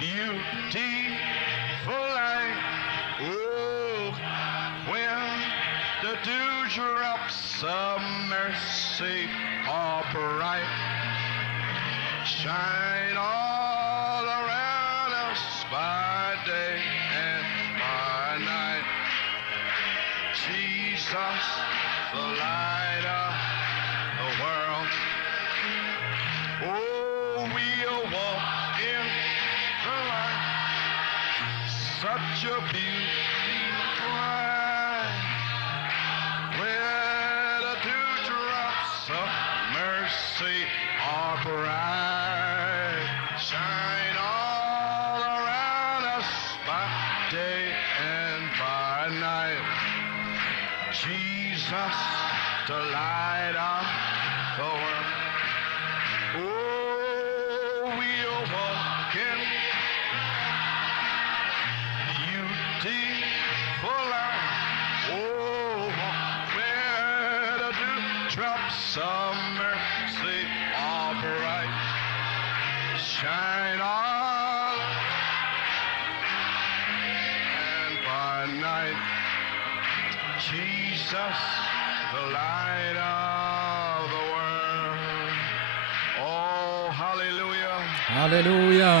beautiful light. Oh, when the dewdrops of mercy are bright, shine all around us by day and by night. Jesus, the light of the world. Oh, we'll walk in the light. Such a beautiful light, where the dewdrops of mercy are bright. Shine all around us by day and by night. Jesus, the light of the world. Oh, we'll walk in beautiful light. Oh, where the dewdrops of mercy are bright. Shine on and by night. Jesus, the light of the world. Oh, hallelujah. Alléluia.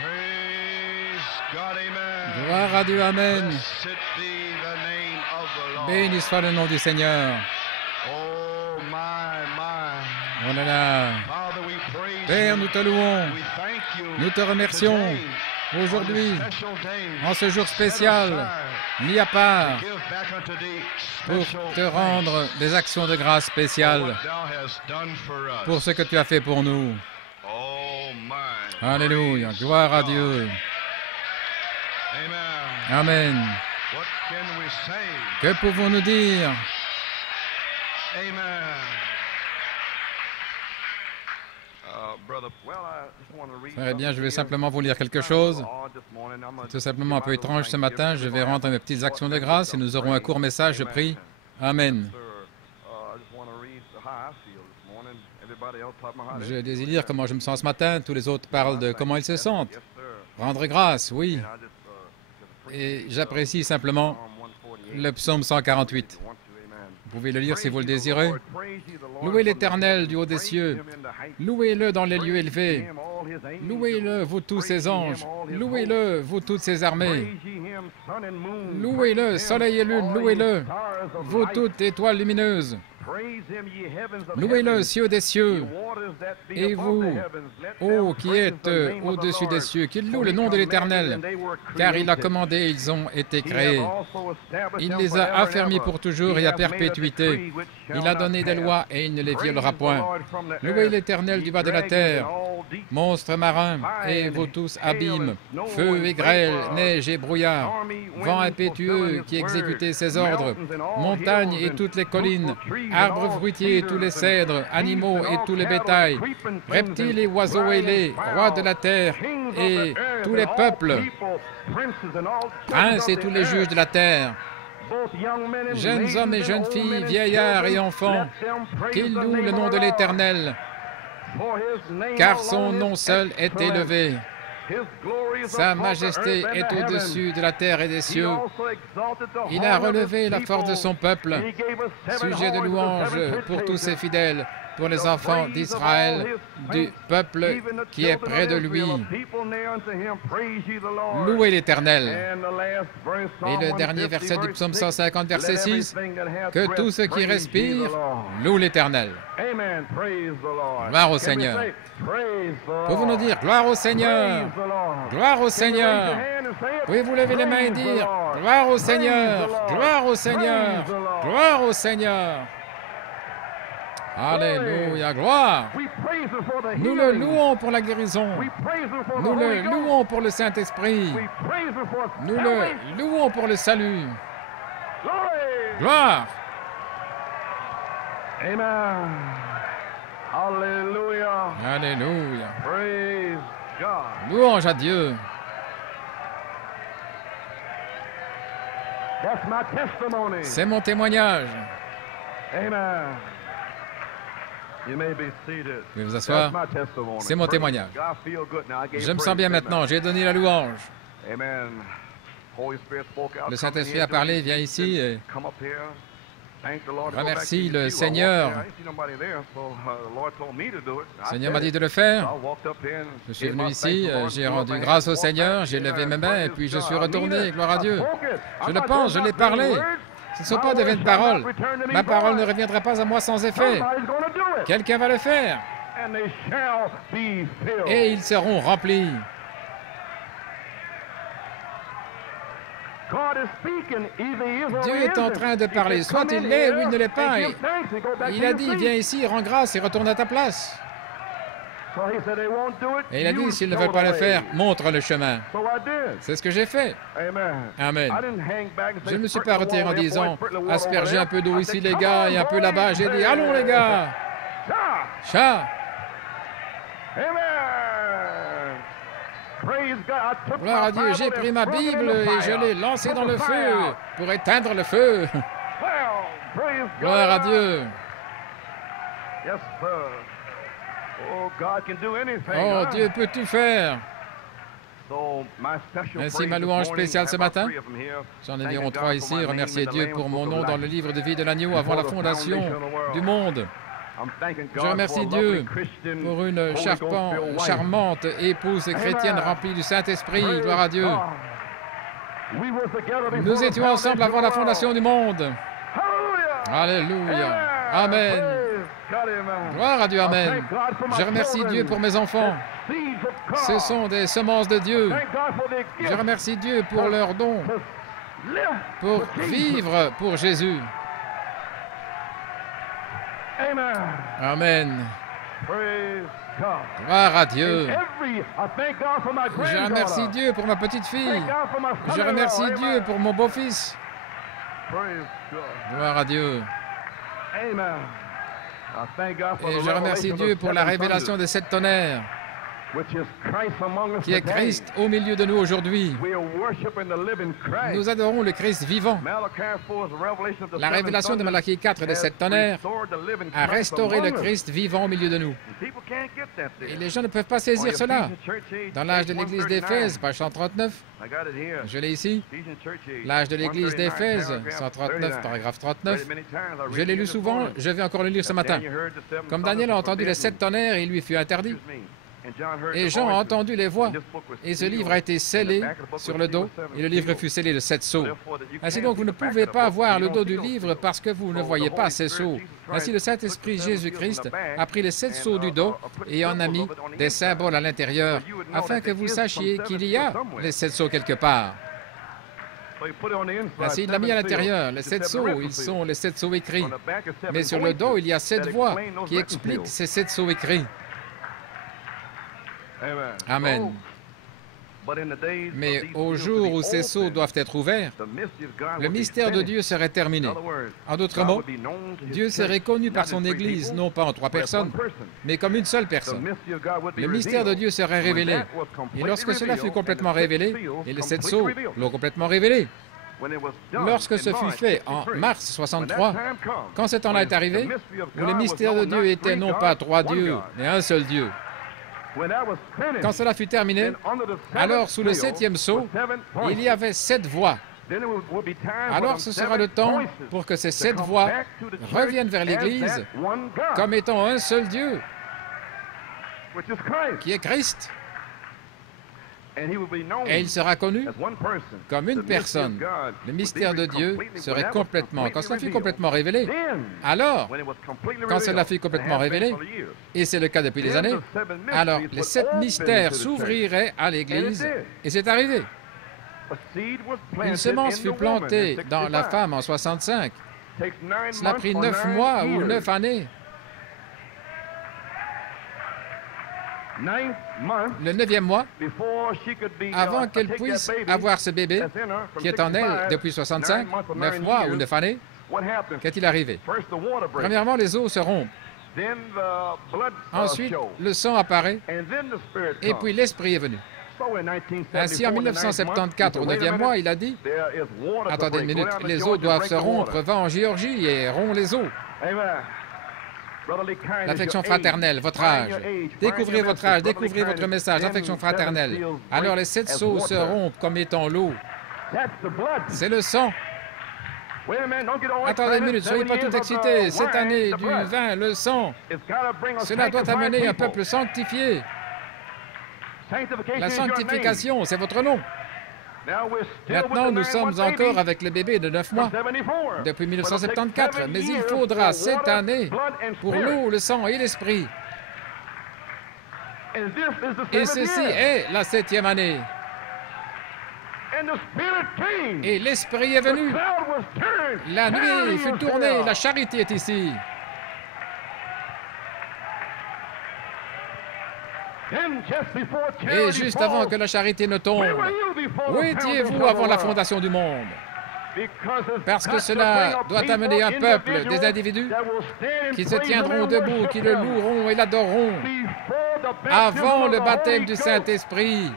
Praise God, amen. Gloire à Dieu, Amen. Blessed be the name of the Lord. Béni soit le nom du Seigneur. Oh, my. Oh là là. Father, we praise Père, you. nous te louons. We thank you. Nous te remercions Today, aujourd'hui, on this special day, en ce jour set spécial, aside mis à part, to give back unto thee pour special te rendre thanks des actions de grâce for spéciales what thou hast done for us. pour ce que tu as fait pour nous. Oh, my. Alléluia. Praise Gloire à God. Dieu. Amen. Amen. What can we say? Que pouvons-nous dire? Amen. Très bien, je vais simplement vous lire quelque chose. Tout simplement un peu étrange ce matin. Je vais rendre mes petites actions de grâce et nous aurons un court message. Je prie. Amen. Je désire dire comment je me sens ce matin. Tous les autres parlent de comment ils se sentent. Rendre grâce, oui. Et j'apprécie simplement le psaume 148. Vous pouvez le lire si vous le désirez. Louez l'Éternel du haut des cieux. Louez-le dans les lieux élevés. Louez-le, vous tous ses anges. Louez-le, vous toutes ses armées. Louez-le, soleil et lune, louez-le, vous toutes étoiles lumineuses. Louez-le, cieux des cieux. Et vous, ô qui êtes au-dessus des cieux, qu'il loue le nom de l'Éternel, car il a commandé, ils ont été créés. Il les a affermis pour toujours et à perpétuité. Il a donné des lois et il ne les violera point. Louez l'Éternel du bas de la terre, monstres marins, et vous tous abîmes, feu et grêle, neige et brouillard, vent impétueux qui exécutez ses ordres, montagnes et toutes les collines, arbres fruitiers et tous les cèdres, animaux et tous les bétails, reptiles et oiseaux ailés, rois de la terre et tous les peuples, princes et tous les juges de la terre, jeunes hommes et jeunes filles, vieillards et enfants, qu'ils louent le nom de l'Éternel, car son nom seul est élevé. Sa majesté est au-dessus de la terre et des cieux. Il a relevé la force de son peuple, sujet de louange pour tous ses fidèles, pour les enfants d'Israël, du peuple qui est près de lui. Louez l'Éternel. Et le dernier verset du psaume 150, verset 6, que tout ce qui respire loue l'Éternel. Gloire au Seigneur. Pouvez-vous nous dire gloire au Seigneur? Gloire au Seigneur. Pouvez-vous lever les mains et dire gloire au Seigneur, gloire au Seigneur, gloire au Seigneur. Alléluia, gloire. Nous le louons pour la guérison. Nous le louons pour le Saint-Esprit. Nous le louons pour le salut. Gloire. Amen. Alléluia. Alléluia. Praise God. Louange à Dieu. That's my testimony. C'est mon témoignage. Amen. Vous pouvez vous asseoir. C'est mon témoignage. Je me sens bien maintenant. J'ai donné la louange. Le Saint-Esprit a parlé. Viens ici et remercie le Seigneur. Le Seigneur m'a dit de le faire. Je suis venu ici, j'ai rendu grâce au Seigneur, j'ai levé mes mains et puis je suis retourné. Gloire à Dieu. Je le pense, je l'ai parlé. Ce ne sont pas de vaines paroles. Ma parole ne reviendra pas à moi sans effet. Quelqu'un va le faire. Et ils seront remplis. Dieu est en train de parler. Soit il l'est ou il ne l'est pas. Et il a dit, viens ici, rends grâce et retourne à ta place. Et il a dit, s'ils ne veulent pas le faire, montre le chemin. C'est ce que j'ai fait. Amen. Je ne me suis pas retiré en disant, aspergez un peu d'eau ici, les gars, et un peu là-bas. J'ai dit, allons, les gars. Chat. Gloire à Dieu, j'ai pris ma Bible et je l'ai lancée dans le feu pour éteindre le feu. Gloire à Dieu. Oh, Dieu peut tout faire. Ainsi, ma louange spéciale ce matin. J'en ai environ 3 ici. Remercier Dieu pour mon nom dans le livre de vie de l'agneau avant la fondation du monde. Je remercie Dieu pour une charmante épouse chrétienne remplie du Saint-Esprit. Gloire à Dieu. Nous étions ensemble avant la fondation du monde. Alléluia. Amen. Gloire à Dieu. Amen. Je remercie Dieu pour mes enfants. Ce sont des semences de Dieu. Je remercie Dieu pour leur don, pour vivre pour Jésus. Amen. Gloire à Dieu. Je remercie Dieu pour ma petite fille. Je remercie Dieu pour mon beau-fils. Gloire à Dieu. Et je remercie Dieu pour la révélation des 7 tonnerres, qui est Christ au milieu de nous aujourd'hui. Nous adorons le Christ vivant. La révélation de Malachie 4 des 7 tonnerres a restauré le Christ vivant au milieu de nous. Et les gens ne peuvent pas saisir cela. Dans l'âge de l'Église d'Éphèse, page 139, je l'ai ici, l'âge de l'Église d'Éphèse, 139, paragraphe 39, je l'ai lu souvent, je vais encore le lire ce matin. Comme Daniel a entendu les 7 tonnerres, il lui fut interdit. Et Jean a entendu les voix, et ce livre a été scellé sur le dos, et le livre fut scellé de 7 sceaux. Ainsi donc, vous ne pouvez pas voir le dos du livre parce que vous ne voyez pas ces sceaux. Ainsi, le Saint-Esprit Jésus-Christ a pris les 7 sceaux du dos et en a mis des symboles à l'intérieur, afin que vous sachiez qu'il y a les 7 sceaux quelque part. Ainsi, il l'a mis à l'intérieur. Les 7 sceaux, ils sont les 7 sceaux écrits. Mais sur le dos, il y a 7 voix qui expliquent ces 7 sceaux écrits. Amen. Mais au jour où ces sceaux doivent être ouverts, le mystère de Dieu serait terminé. En d'autres mots, Dieu serait connu par son Église, non pas en 3 personnes, mais comme une seule personne. Le mystère de Dieu serait révélé. Et lorsque cela fut complètement révélé, et les 7 sceaux l'ont complètement révélé, lorsque ce fut fait en mars 63, quand ce temps-là est arrivé, où le mystère de Dieu était non pas 3 dieux, mais un seul Dieu, quand cela fut terminé, alors sous le 7e sceau, il y avait 7 voix. Alors ce sera le temps pour que ces 7 voix reviennent vers l'Église comme étant un seul Dieu, qui est Christ. Et il sera connu comme une personne. Le mystère de Dieu serait complètement, quand cela fut complètement révélé, alors, quand cela fut complètement révélé, et c'est le cas depuis des années, alors les 7 mystères s'ouvriraient à l'Église, et c'est arrivé. Une semence fut plantée dans la femme en 65. Cela a pris 9 mois ou 9 années. Le 9e mois, avant qu'elle puisse avoir ce bébé qui est en elle depuis 65, 9 mois ou 9 années, qu'est-il arrivé? Premièrement, les os se rompent. Ensuite, le sang apparaît et puis l'esprit est venu. Ainsi, en 1974, au 9e mois, il a dit, « Attendez une minute, les os doivent se rompre, va en Géorgie et rompt les os. » L'affection fraternelle, votre âge. Découvrez votre âge, découvrez votre message, affection fraternelle. Alors les 7 sceaux se rompent comme étant l'eau. C'est le sang. Attendez une minute, ne soyez pas tout excités. Cette année du vin, le sang, cela doit amener un peuple sanctifié. La sanctification, c'est votre nom. Maintenant, nous sommes encore avec le bébé de 9 mois, depuis 1974, mais il faudra cette année pour l'eau, le sang et l'esprit. Et ceci est la 7e année. Et l'esprit est venu. La nuit fut tournée, la charité est ici. Et juste avant que la charité ne tombe, où étiez-vous avant la fondation du monde? Parce que cela doit amener un peuple, des individus, qui se tiendront debout, qui le loueront et l'adoreront. Avant le baptême du Saint-Esprit,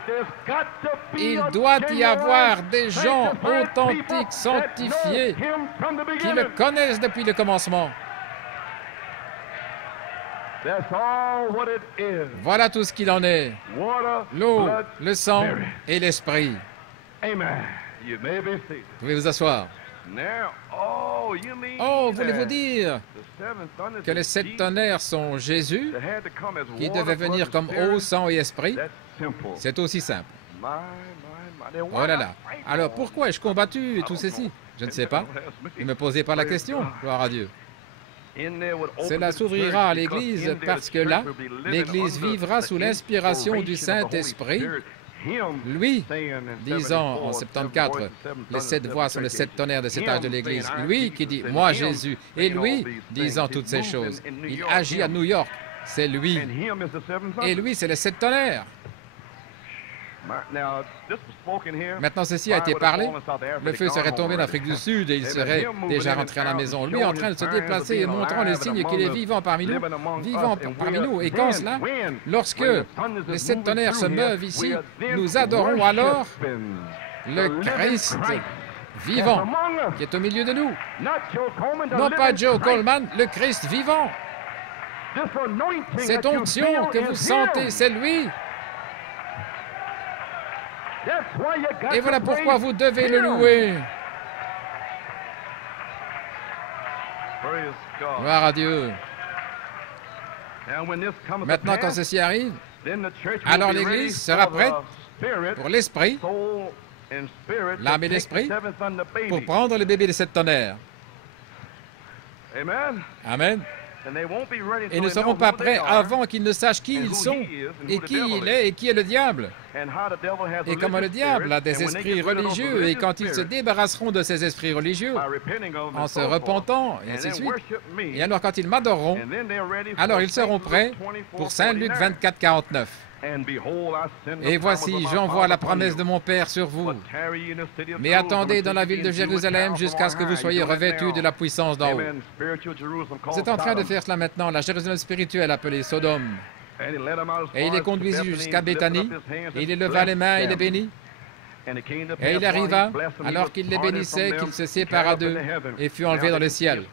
il doit y avoir des gens authentiques, sanctifiés, qui le connaissent depuis le commencement. Voilà tout ce qu'il en est. L'eau, le sang et l'esprit. Vous pouvez vous asseoir. Oh, voulez-vous dire que les 7 tonnerres sont Jésus, qui devait venir comme eau, sang et esprit? C'est aussi simple. Oh là là. Alors pourquoi ai-je combattu tout ceci? Je ne sais pas. Ne me posez pas la question. Gloire à Dieu. Cela s'ouvrira à l'Église parce que là, l'Église vivra sous l'inspiration du Saint-Esprit. Lui, disant en 74, les 7 voix sont les 7 tonnerres de cet âge de l'Église. Lui qui dit, moi Jésus. Et lui, disant toutes ces choses. Il agit à New York. C'est lui. Et lui, c'est les 7 tonnerres. Maintenant, ceci a été parlé. Le feu serait tombé en Afrique du Sud et il serait déjà rentré à la maison. Lui en train de se déplacer et montrant les signes qu'il est vivant parmi nous. Et quand cela, lorsque les 7 tonnerres se meuvent ici, nous adorons alors le Christ vivant qui est au milieu de nous. Non pas Joe Coleman, le Christ vivant. Cette onction que vous sentez, c'est lui. Et voilà pourquoi vous devez le louer. Gloire à Dieu. Maintenant, quand ceci arrive, alors l'Église sera prête pour l'esprit, l'âme et l'esprit, pour prendre le bébé de 7 tonnerres. Amen. Et ne seront pas prêts avant qu'ils ne sachent qui ils sont, et qui il est, et qui est le diable. Et comment le diable a des esprits religieux, et quand ils se débarrasseront de ces esprits religieux, en se repentant, et ainsi de suite, et alors quand ils m'adoreront, alors ils seront prêts pour Saint Luc 24, 49. Et voici, j'envoie la promesse de mon Père sur vous. Mais attendez dans la ville de Jérusalem jusqu'à ce que vous soyez revêtus de la puissance d'en haut. C'est en train de faire cela maintenant, la Jérusalem spirituelle appelée Sodome. Et il les conduisit jusqu'à Béthanie, et il les leva les mains et les bénit. Et il arriva, alors qu'il les bénissait, qu'il se sépara d'eux et fut enlevé dans le ciel.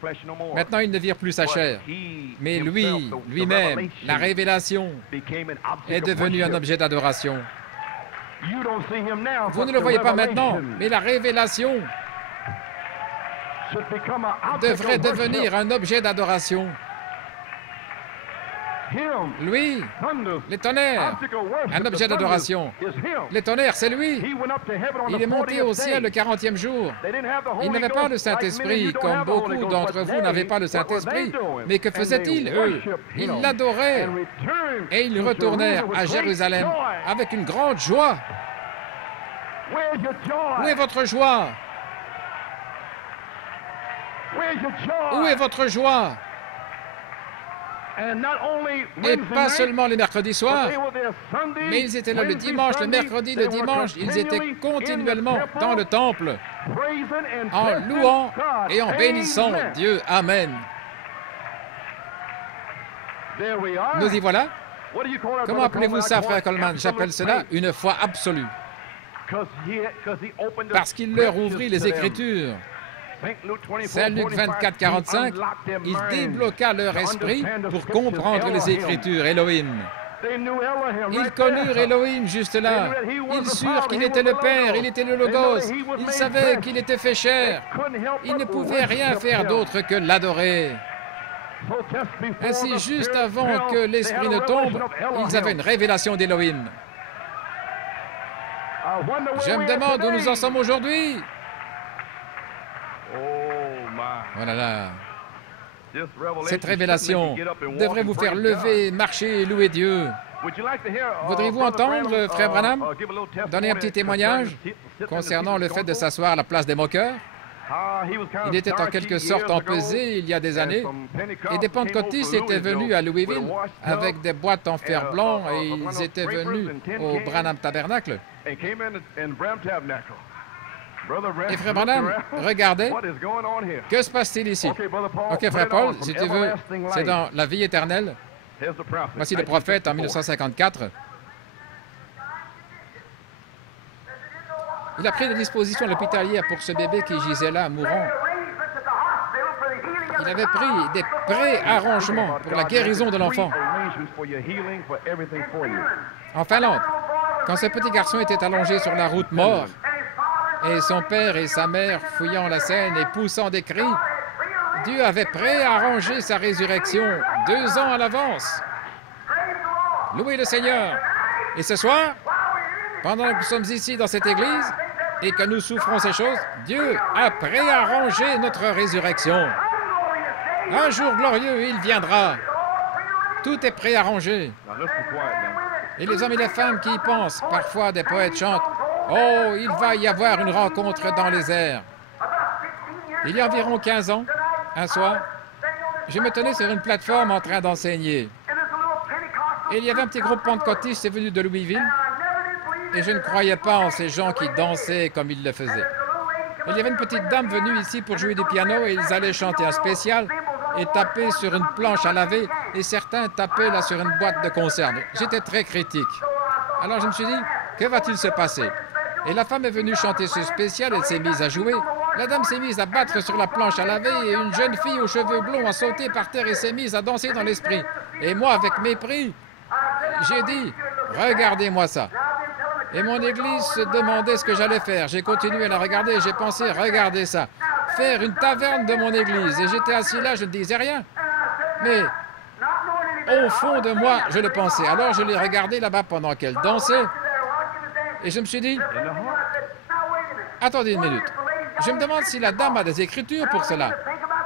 Maintenant, ils ne virent plus sa chair. Mais lui-même, la révélation, est devenu un objet d'adoration. Vous ne le voyez pas maintenant, mais la révélation devrait devenir un objet d'adoration. Lui, les tonnerres, un objet d'adoration. Les tonnerres, c'est lui. Il est monté au ciel le 40e jour. Il n'avait pas le Saint-Esprit, comme beaucoup d'entre vous n'avaient pas le Saint-Esprit. Mais que faisaient-ils, eux? Ils l'adoraient. Et ils retournèrent à Jérusalem avec une grande joie. Où est votre joie? Où est votre joie? Et pas seulement les mercredis soirs, mais ils étaient là le dimanche, le mercredi, le dimanche. Ils étaient continuellement dans le temple, en louant et en bénissant Dieu. Amen. Nous y voilà. Comment appelez-vous ça, frère Coleman? J'appelle cela une foi absolue. Parce qu'il leur ouvrit les Écritures. Saint Luc 24, 45, il débloqua leur esprit pour comprendre les Écritures, Elohim. Ils connurent Elohim juste là. Ils surent qu'il était le Père, il était le Logos. Ils savaient qu'il était fait chair. Ils ne pouvaient rien faire d'autre que l'adorer. Ainsi, juste avant que l'Esprit ne tombe, ils avaient une révélation d'Elohim. Je me demande où nous en sommes aujourd'hui. Voilà là. Cette révélation devrait vous faire lever, marcher et louer Dieu. Voudriez-vous entendre, frère Branham, donner un petit témoignage concernant le fait de s'asseoir à la place des moqueurs? Il était en quelque sorte empesé il y a des années, et des pentecôtistes étaient venus à Louisville avec des boîtes en fer blanc, et ils étaient venus au Branham Tabernacle. Et frère Branham, regardez, que se passe-t-il ici? Ok, frère Paul, si tu veux, c'est dans la vie éternelle. Voici le prophète en 1954. Il a pris des dispositions à l'hôpitalière pour ce bébé qui gisait là, mourant. Il avait pris des pré-arrangements pour la guérison de l'enfant. En Finlande, quand ce petit garçon était allongé sur la route mort, et son père et sa mère fouillant la scène et poussant des cris, Dieu avait pré-arrangé sa résurrection 2 ans à l'avance. Louez le Seigneur. Et ce soir, pendant que nous sommes ici dans cette église et que nous souffrons ces choses, Dieu a pré-arrangé notre résurrection. Un jour glorieux, il viendra. Tout est pré-arrangé. Et les hommes et les femmes qui y pensent, parfois des poètes chantent « Oh, il va y avoir une rencontre dans les airs. » Il y a environ 15 ans, un soir, je me tenais sur une plateforme en train d'enseigner. Et il y avait un petit groupe pentecôtiste venu de Louisville, et je ne croyais pas en ces gens qui dansaient comme ils le faisaient. Il y avait une petite dame venue ici pour jouer du piano, et ils allaient chanter un spécial et taper sur une planche à laver, et certains tapaient là sur une boîte de conserve. J'étais très critique. Alors je me suis dit, que va-t-il se passer? Et la femme est venue chanter ce spécial, elle s'est mise à jouer. La dame s'est mise à battre sur la planche à laver et une jeune fille aux cheveux blonds a sauté par terre et s'est mise à danser dans l'esprit. Et moi, avec mépris, j'ai dit, regardez-moi ça. Et mon église se demandait ce que j'allais faire. J'ai continué à la regarder et j'ai pensé, regardez ça. Faire une taverne de mon église. Et j'étais assis là, je ne disais rien. Mais au fond de moi, je le pensais. Alors je l'ai regardée là-bas pendant qu'elle dansait. Et je me suis dit, attendez une minute. Je me demande si la dame a des écritures pour cela.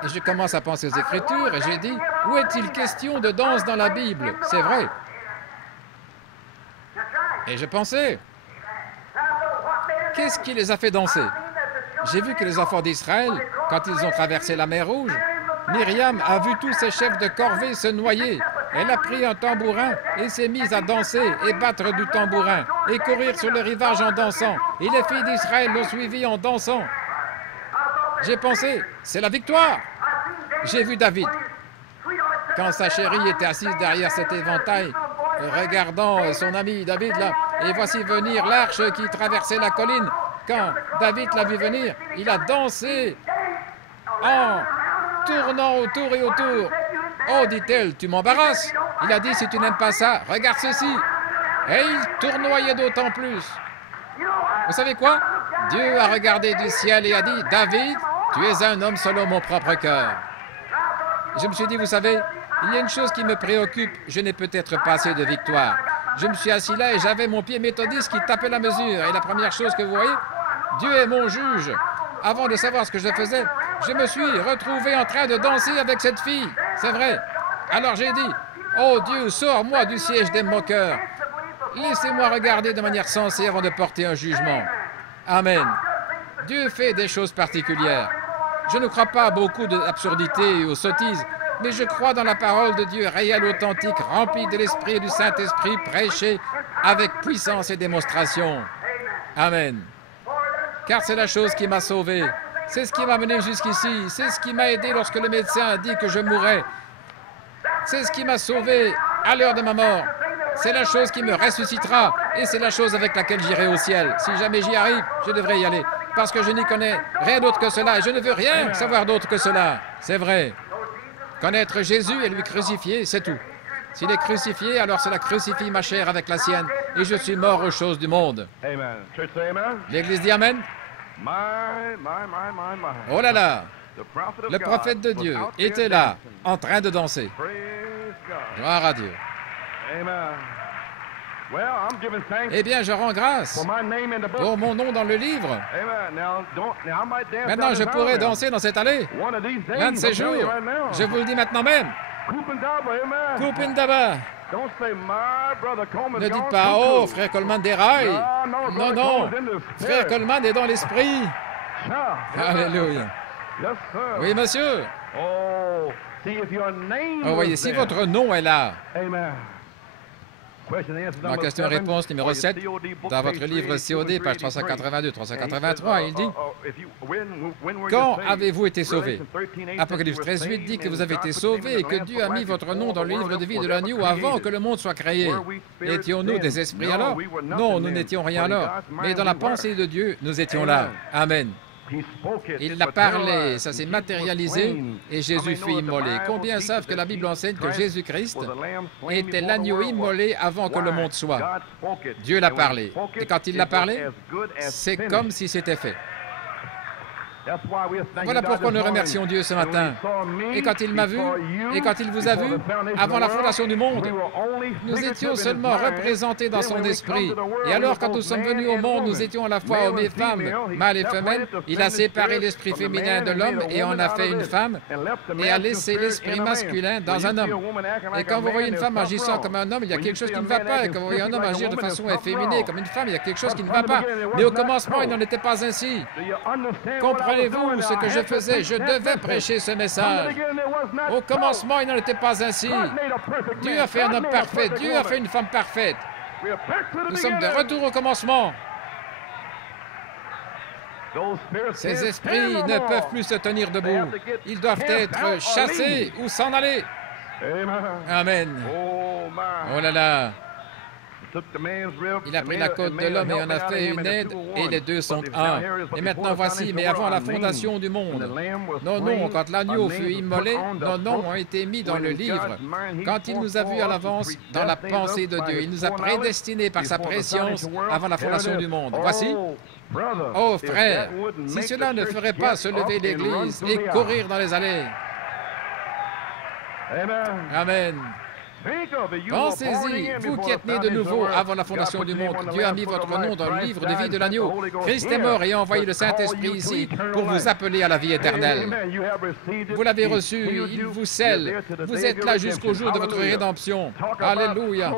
Et je commence à penser aux écritures et j'ai dit, où est-il question de danse dans la Bible? C'est vrai. Et je pensais, qu'est-ce qui les a fait danser? J'ai vu que les enfants d'Israël, quand ils ont traversé la mer Rouge, Myriam a vu tous ses chefs de corvée se noyer. Elle a pris un tambourin et s'est mise à danser et battre du tambourin et courir sur le rivage en dansant. Et les filles d'Israël l'ont suivi en dansant. J'ai pensé, c'est la victoire. J'ai vu David, quand sa chérie était assise derrière cet éventail, regardant son ami David là, et voici venir l'arche qui traversait la colline. Quand David l'a vu venir, il a dansé en tournant autour et autour. Oh, dit-elle, tu m'embarrasses. Il a dit, si tu n'aimes pas ça, regarde ceci. Et il tournoyait d'autant plus. Vous savez quoi? Dieu a regardé du ciel et a dit, David, tu es un homme selon mon propre cœur. Je me suis dit, vous savez, il y a une chose qui me préoccupe, je n'ai peut-être pas assez de victoire. Je me suis assis là et j'avais mon pied méthodiste qui tapait la mesure. Et la première chose que vous voyez, Dieu est mon juge. Avant de savoir ce que je faisais, je me suis retrouvé en train de danser avec cette fille. C'est vrai. Alors j'ai dit, oh Dieu, sors-moi du siège des moqueurs. Laissez-moi regarder de manière sensée avant de porter un jugement. Amen. Dieu fait des choses particulières. Je ne crois pas à beaucoup d'absurdités et aux sottises, mais je crois dans la parole de Dieu réelle, authentique, remplie de l'Esprit et du Saint-Esprit, prêchée avec puissance et démonstration. Amen. Car c'est la chose qui m'a sauvé. C'est ce qui m'a mené jusqu'ici. C'est ce qui m'a aidé lorsque le médecin a dit que je mourrais. C'est ce qui m'a sauvé à l'heure de ma mort. C'est la chose qui me ressuscitera et c'est la chose avec laquelle j'irai au ciel. Si jamais j'y arrive, je devrais y aller. parce que je n'y connais rien d'autre que cela et je ne veux rien savoir d'autre que cela. C'est vrai. Connaître Jésus et lui crucifier, c'est tout. S'il est crucifié, alors cela crucifie ma chair avec la sienne et je suis mort aux choses du monde. L'Église dit Amen. Oh là là! Le prophète de Dieu était là, en train de danser. Gloire à Dieu. Eh bien, je rends grâce pour mon nom dans le livre. Maintenant, je pourrais danser dans cette allée. L'un de ces jours, je vous le dis maintenant même. Kupindaba. Ne dites pas, oh, frère Coleman déraille. Non, non. Frère Coleman est dans l'esprit. Alléluia. Oui, monsieur. Oh, voyez, si votre nom est là. Dans la question-réponse numéro 7, dans votre livre COD, page 382-383, il dit « Quand avez-vous été sauvés » Apocalypse 13:8 dit que vous avez été sauvés et que Dieu a mis votre nom dans le livre de vie de l'agneau avant que le monde soit créé. Étions-nous des esprits alors? Non, nous n'étions rien alors. Mais dans la pensée de Dieu, nous étions là. Amen. Il l'a parlé, ça s'est matérialisé et Jésus fut immolé. Combien savent que la Bible enseigne que Jésus-Christ était l'agneau immolé avant que le monde soit? Dieu l'a parlé. Et quand il l'a parlé, c'est comme si c'était fait. Voilà pourquoi nous remercions Dieu ce matin. Et quand il m'a vu, et quand il vous a vu, avant la fondation du monde, nous étions seulement représentés dans son esprit. Et alors, quand nous sommes venus au monde, nous étions à la fois hommes et femmes, mâles et femelles. Il a séparé l'esprit féminin de l'homme et en a fait une femme, et a laissé l'esprit masculin dans un homme. Et quand vous voyez une femme agissant comme un homme, il y a quelque chose qui ne va pas. Et quand vous voyez un homme agir de façon efféminée comme une femme, il y a quelque chose qui ne va pas. Mais au commencement, il n'en était pas ainsi. Comprenez-vous ce que je faisais? Je devais prêcher ce message. Au commencement, il n'en était pas ainsi. Dieu a fait un homme parfait. Dieu a fait une femme parfaite. Nous sommes de retour au commencement. Ces esprits ne peuvent plus se tenir debout. Ils doivent être chassés ou s'en aller. Amen. Oh là là. Il a pris la côte de l'homme et en a fait une aide, et les deux sont un. Et maintenant voici, mais avant la fondation du monde, nos noms, quand l'agneau fut immolé, nos noms ont été mis dans le livre. Quand il nous a vus à l'avance dans la pensée de Dieu, il nous a prédestinés par sa préscience avant la fondation du monde. Voici. Oh frère, si cela ne ferait pas se lever l'Église et courir dans les allées. Amen. Pensez-y, vous qui êtes nés de nouveau avant la fondation du monde, Dieu a mis votre nom dans le livre de vie de l'agneau. Christ est mort et a envoyé le Saint-Esprit ici pour vous appeler à la vie éternelle. Vous l'avez reçu, il vous scelle. Vous êtes là jusqu'au jour de votre rédemption. Alléluia.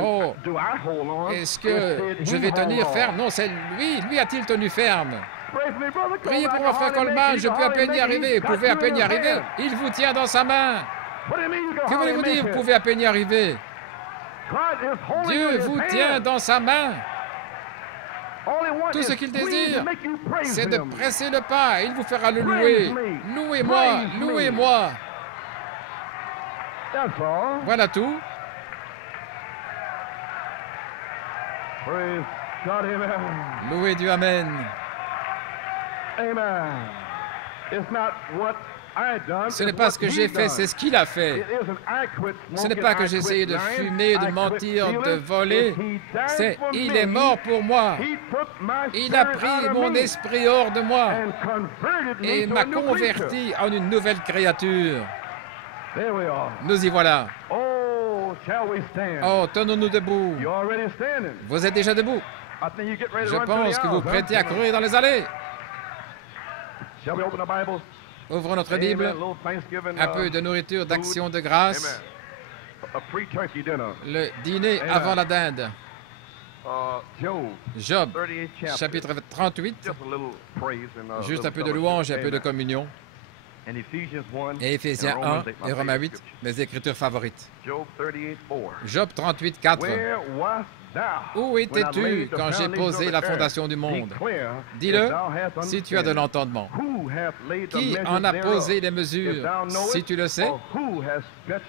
Oh, est-ce que je vais tenir ferme? Non, c'est lui. Lui a-t-il tenu ferme? Priez pour mon frère Coleman, je peux à peine y arriver. Vous pouvez à peine y arriver. Il vous tient dans sa main. Que voulez-vous dire? Vous pouvez à peine y arriver. Dieu vous tient dans sa main. Tout ce qu'il désire, c'est de presser le pas. Il vous fera le louer. Louez-moi, louez-moi. Voilà tout. Louez Dieu, Amen. Ce n'est pas ce que j'ai fait, c'est ce qu'il a fait. Ce n'est pas que j'ai essayé de fumer, de mentir, de voler. C'est « Il est mort pour moi. Il a pris mon esprit hors de moi et m'a converti en une nouvelle créature. » Nous y voilà. Oh, tenons-nous debout. Vous êtes déjà debout. Je pense que vous prêtez à courir dans les allées. Ouvrons notre Bible, un peu de nourriture d'action de grâce, le dîner avant la dinde. Job, chapitre 38, juste un peu de louange et un peu de communion. Et Éphésiens 1 et Romains 8, mes écritures favorites. Job 38, 4. Où étais-tu quand j'ai posé la fondation du monde? Dis-le si tu as de l'entendement. Qui en a posé les mesures, si tu le sais?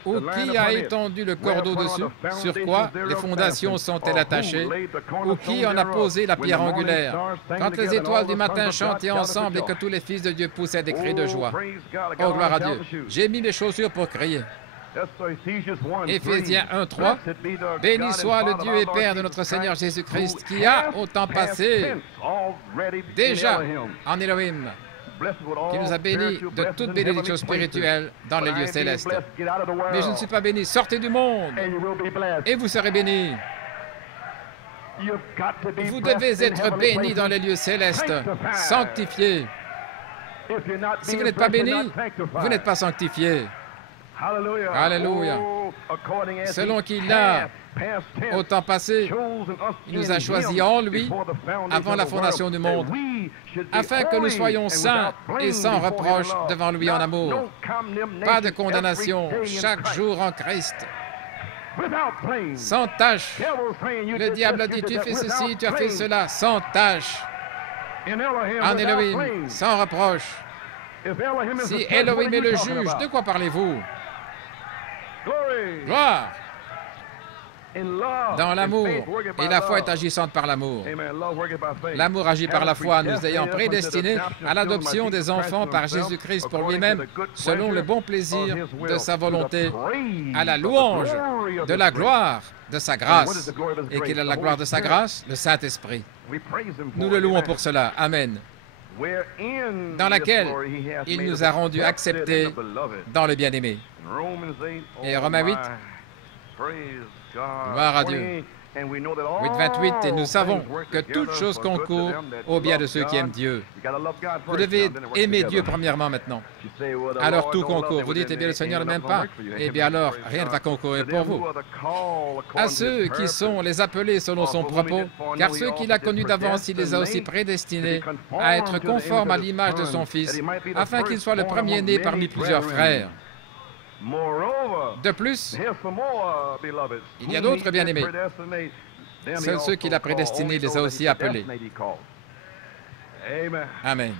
Ou qui a étendu le cordeau dessus? Sur quoi les fondations sont-elles attachées? Ou qui en a posé la pierre angulaire? Quand les étoiles du matin chantaient ensemble et que tous les fils de Dieu poussaient des cris de joie. Oh, gloire à Dieu. J'ai mis mes chaussures pour crier. Éphésiens 1:3. Béni soit le Dieu et Père de notre Seigneur Jésus-Christ, qui a, au temps passé, déjà en Elohim, qui nous a bénis de toute bénédiction spirituelle dans les lieux célestes. Mais je ne suis pas béni. Sortez du monde et vous serez bénis. Vous devez être bénis dans les lieux célestes, sanctifiés. Si vous n'êtes pas béni, vous n'êtes pas sanctifié. Alléluia. Selon qu'il a, au temps passé, il nous a choisis en lui, avant la fondation du monde, afin que nous soyons saints et sans reproche devant lui en amour. Pas de condamnation, chaque jour en Christ. Sans tâche. Le diable a dit, tu fais ceci, tu as fait cela, sans tâche. En Elohim, sans reproche. Si Elohim est le juge, de quoi parlez-vous? Gloire! Dans l'amour, et la foi est agissante par l'amour. L'amour agit par la foi, nous ayant prédestinés à l'adoption des enfants par Jésus-Christ pour lui-même, selon le bon plaisir de sa volonté, à la louange de la gloire de sa grâce. Et qu'il a la gloire de sa grâce, le Saint-Esprit. Nous le louons pour cela. Amen. Dans laquelle il nous a rendus acceptés dans le bien-aimé. Et Romains 8, gloire à Dieu. 8:28, et nous savons que toute chose concourt au bien de ceux qui aiment Dieu. Vous devez aimer Dieu premièrement maintenant. Alors tout concourt. Vous dites, eh bien le Seigneur ne m'aime pas. Eh bien alors, rien ne va concourir pour vous. À ceux qui sont les appelés selon son propos, car ceux qu'il a connus d'avance, il les a aussi prédestinés à être conformes à l'image de son Fils, afin qu'il soit le premier-né parmi plusieurs frères. De plus, il y a d'autres bien-aimés. Seuls ceux qu'il a prédestinés les a aussi appelés. Amen.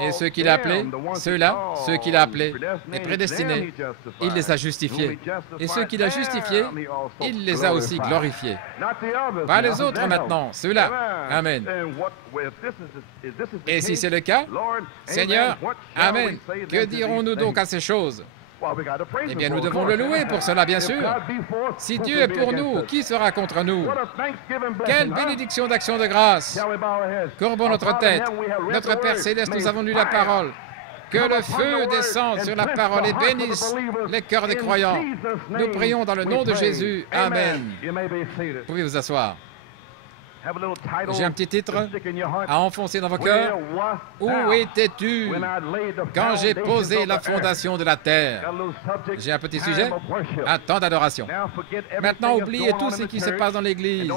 Et ceux qu'il a appelés, ceux-là, ceux qu'il a appelés et prédestinés, il les a justifiés. Et ceux qu'il a justifiés, il les a aussi glorifiés. Pas les autres maintenant, ceux-là. Amen. Et si c'est le cas, Seigneur, Amen, que dirons-nous donc à ces choses? Eh bien, nous devons le louer pour cela, bien sûr. Si Dieu est pour nous, qui sera contre nous? Quelle bénédiction d'action de grâce! Courbons notre tête. Notre Père Céleste, nous avons lu la parole. Que le feu descende sur la parole et bénisse les cœurs des croyants. Nous prions dans le nom de Jésus. Amen. Vous pouvez vous asseoir. J'ai un petit titre à enfoncer dans vos cœurs. Où étais-tu quand j'ai posé la fondation de la terre? J'ai un petit sujet. Un temps d'adoration. Maintenant, oubliez tout ce qui se passe dans l'Église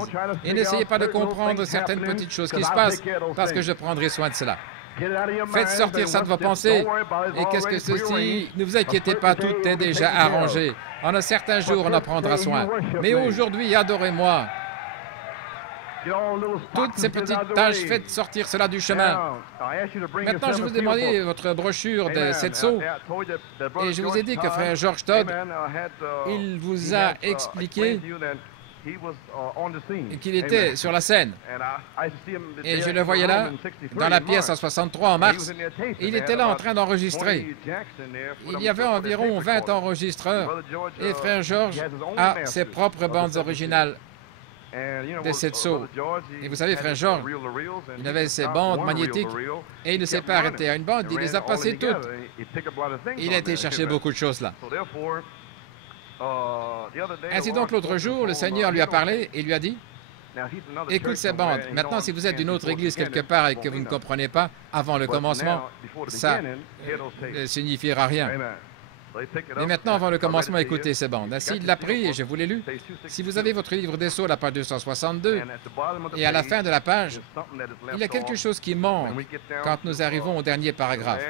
et n'essayez pas de comprendre certaines petites choses qui se passent parce que je prendrai soin de cela. Faites sortir ça de vos pensées. Et qu'est-ce que ceci? Ne vous inquiétez pas, tout est déjà arrangé. En un certain jour, on en prendra soin. Mais aujourd'hui, adorez-moi. Toutes ces petites tâches, faites sortir cela du chemin. Maintenant, je vous ai demandé votre brochure de Setso et je vous ai dit que frère George Todd, il vous a expliqué qu'il était sur la scène. Et je le voyais là, dans la pièce en 63, en mars. Il était là en train d'enregistrer. Il y avait environ 20 enregistreurs et frère George a ses propres bandes originales de Setso. Et vous savez, frère George, il avait ses bandes magnétiques et il ne s'est pas arrêté à une bande, il les a passées toutes. Il a été chercher beaucoup de choses là. Ainsi donc, l'autre jour, le Seigneur lui a parlé et lui a dit, écoute ces bandes. Maintenant, si vous êtes d'une autre église quelque part et que vous ne comprenez pas, avant le commencement, ça ne signifiera rien. Mais maintenant, avant le commencement, écoutez ces bandes. Ainsi, il l'a pris et je vous l'ai lu. Si vous avez votre livre des Sceaux, la page 262, et à la fin de la page, il y a quelque chose qui manque quand nous arrivons au dernier paragraphe.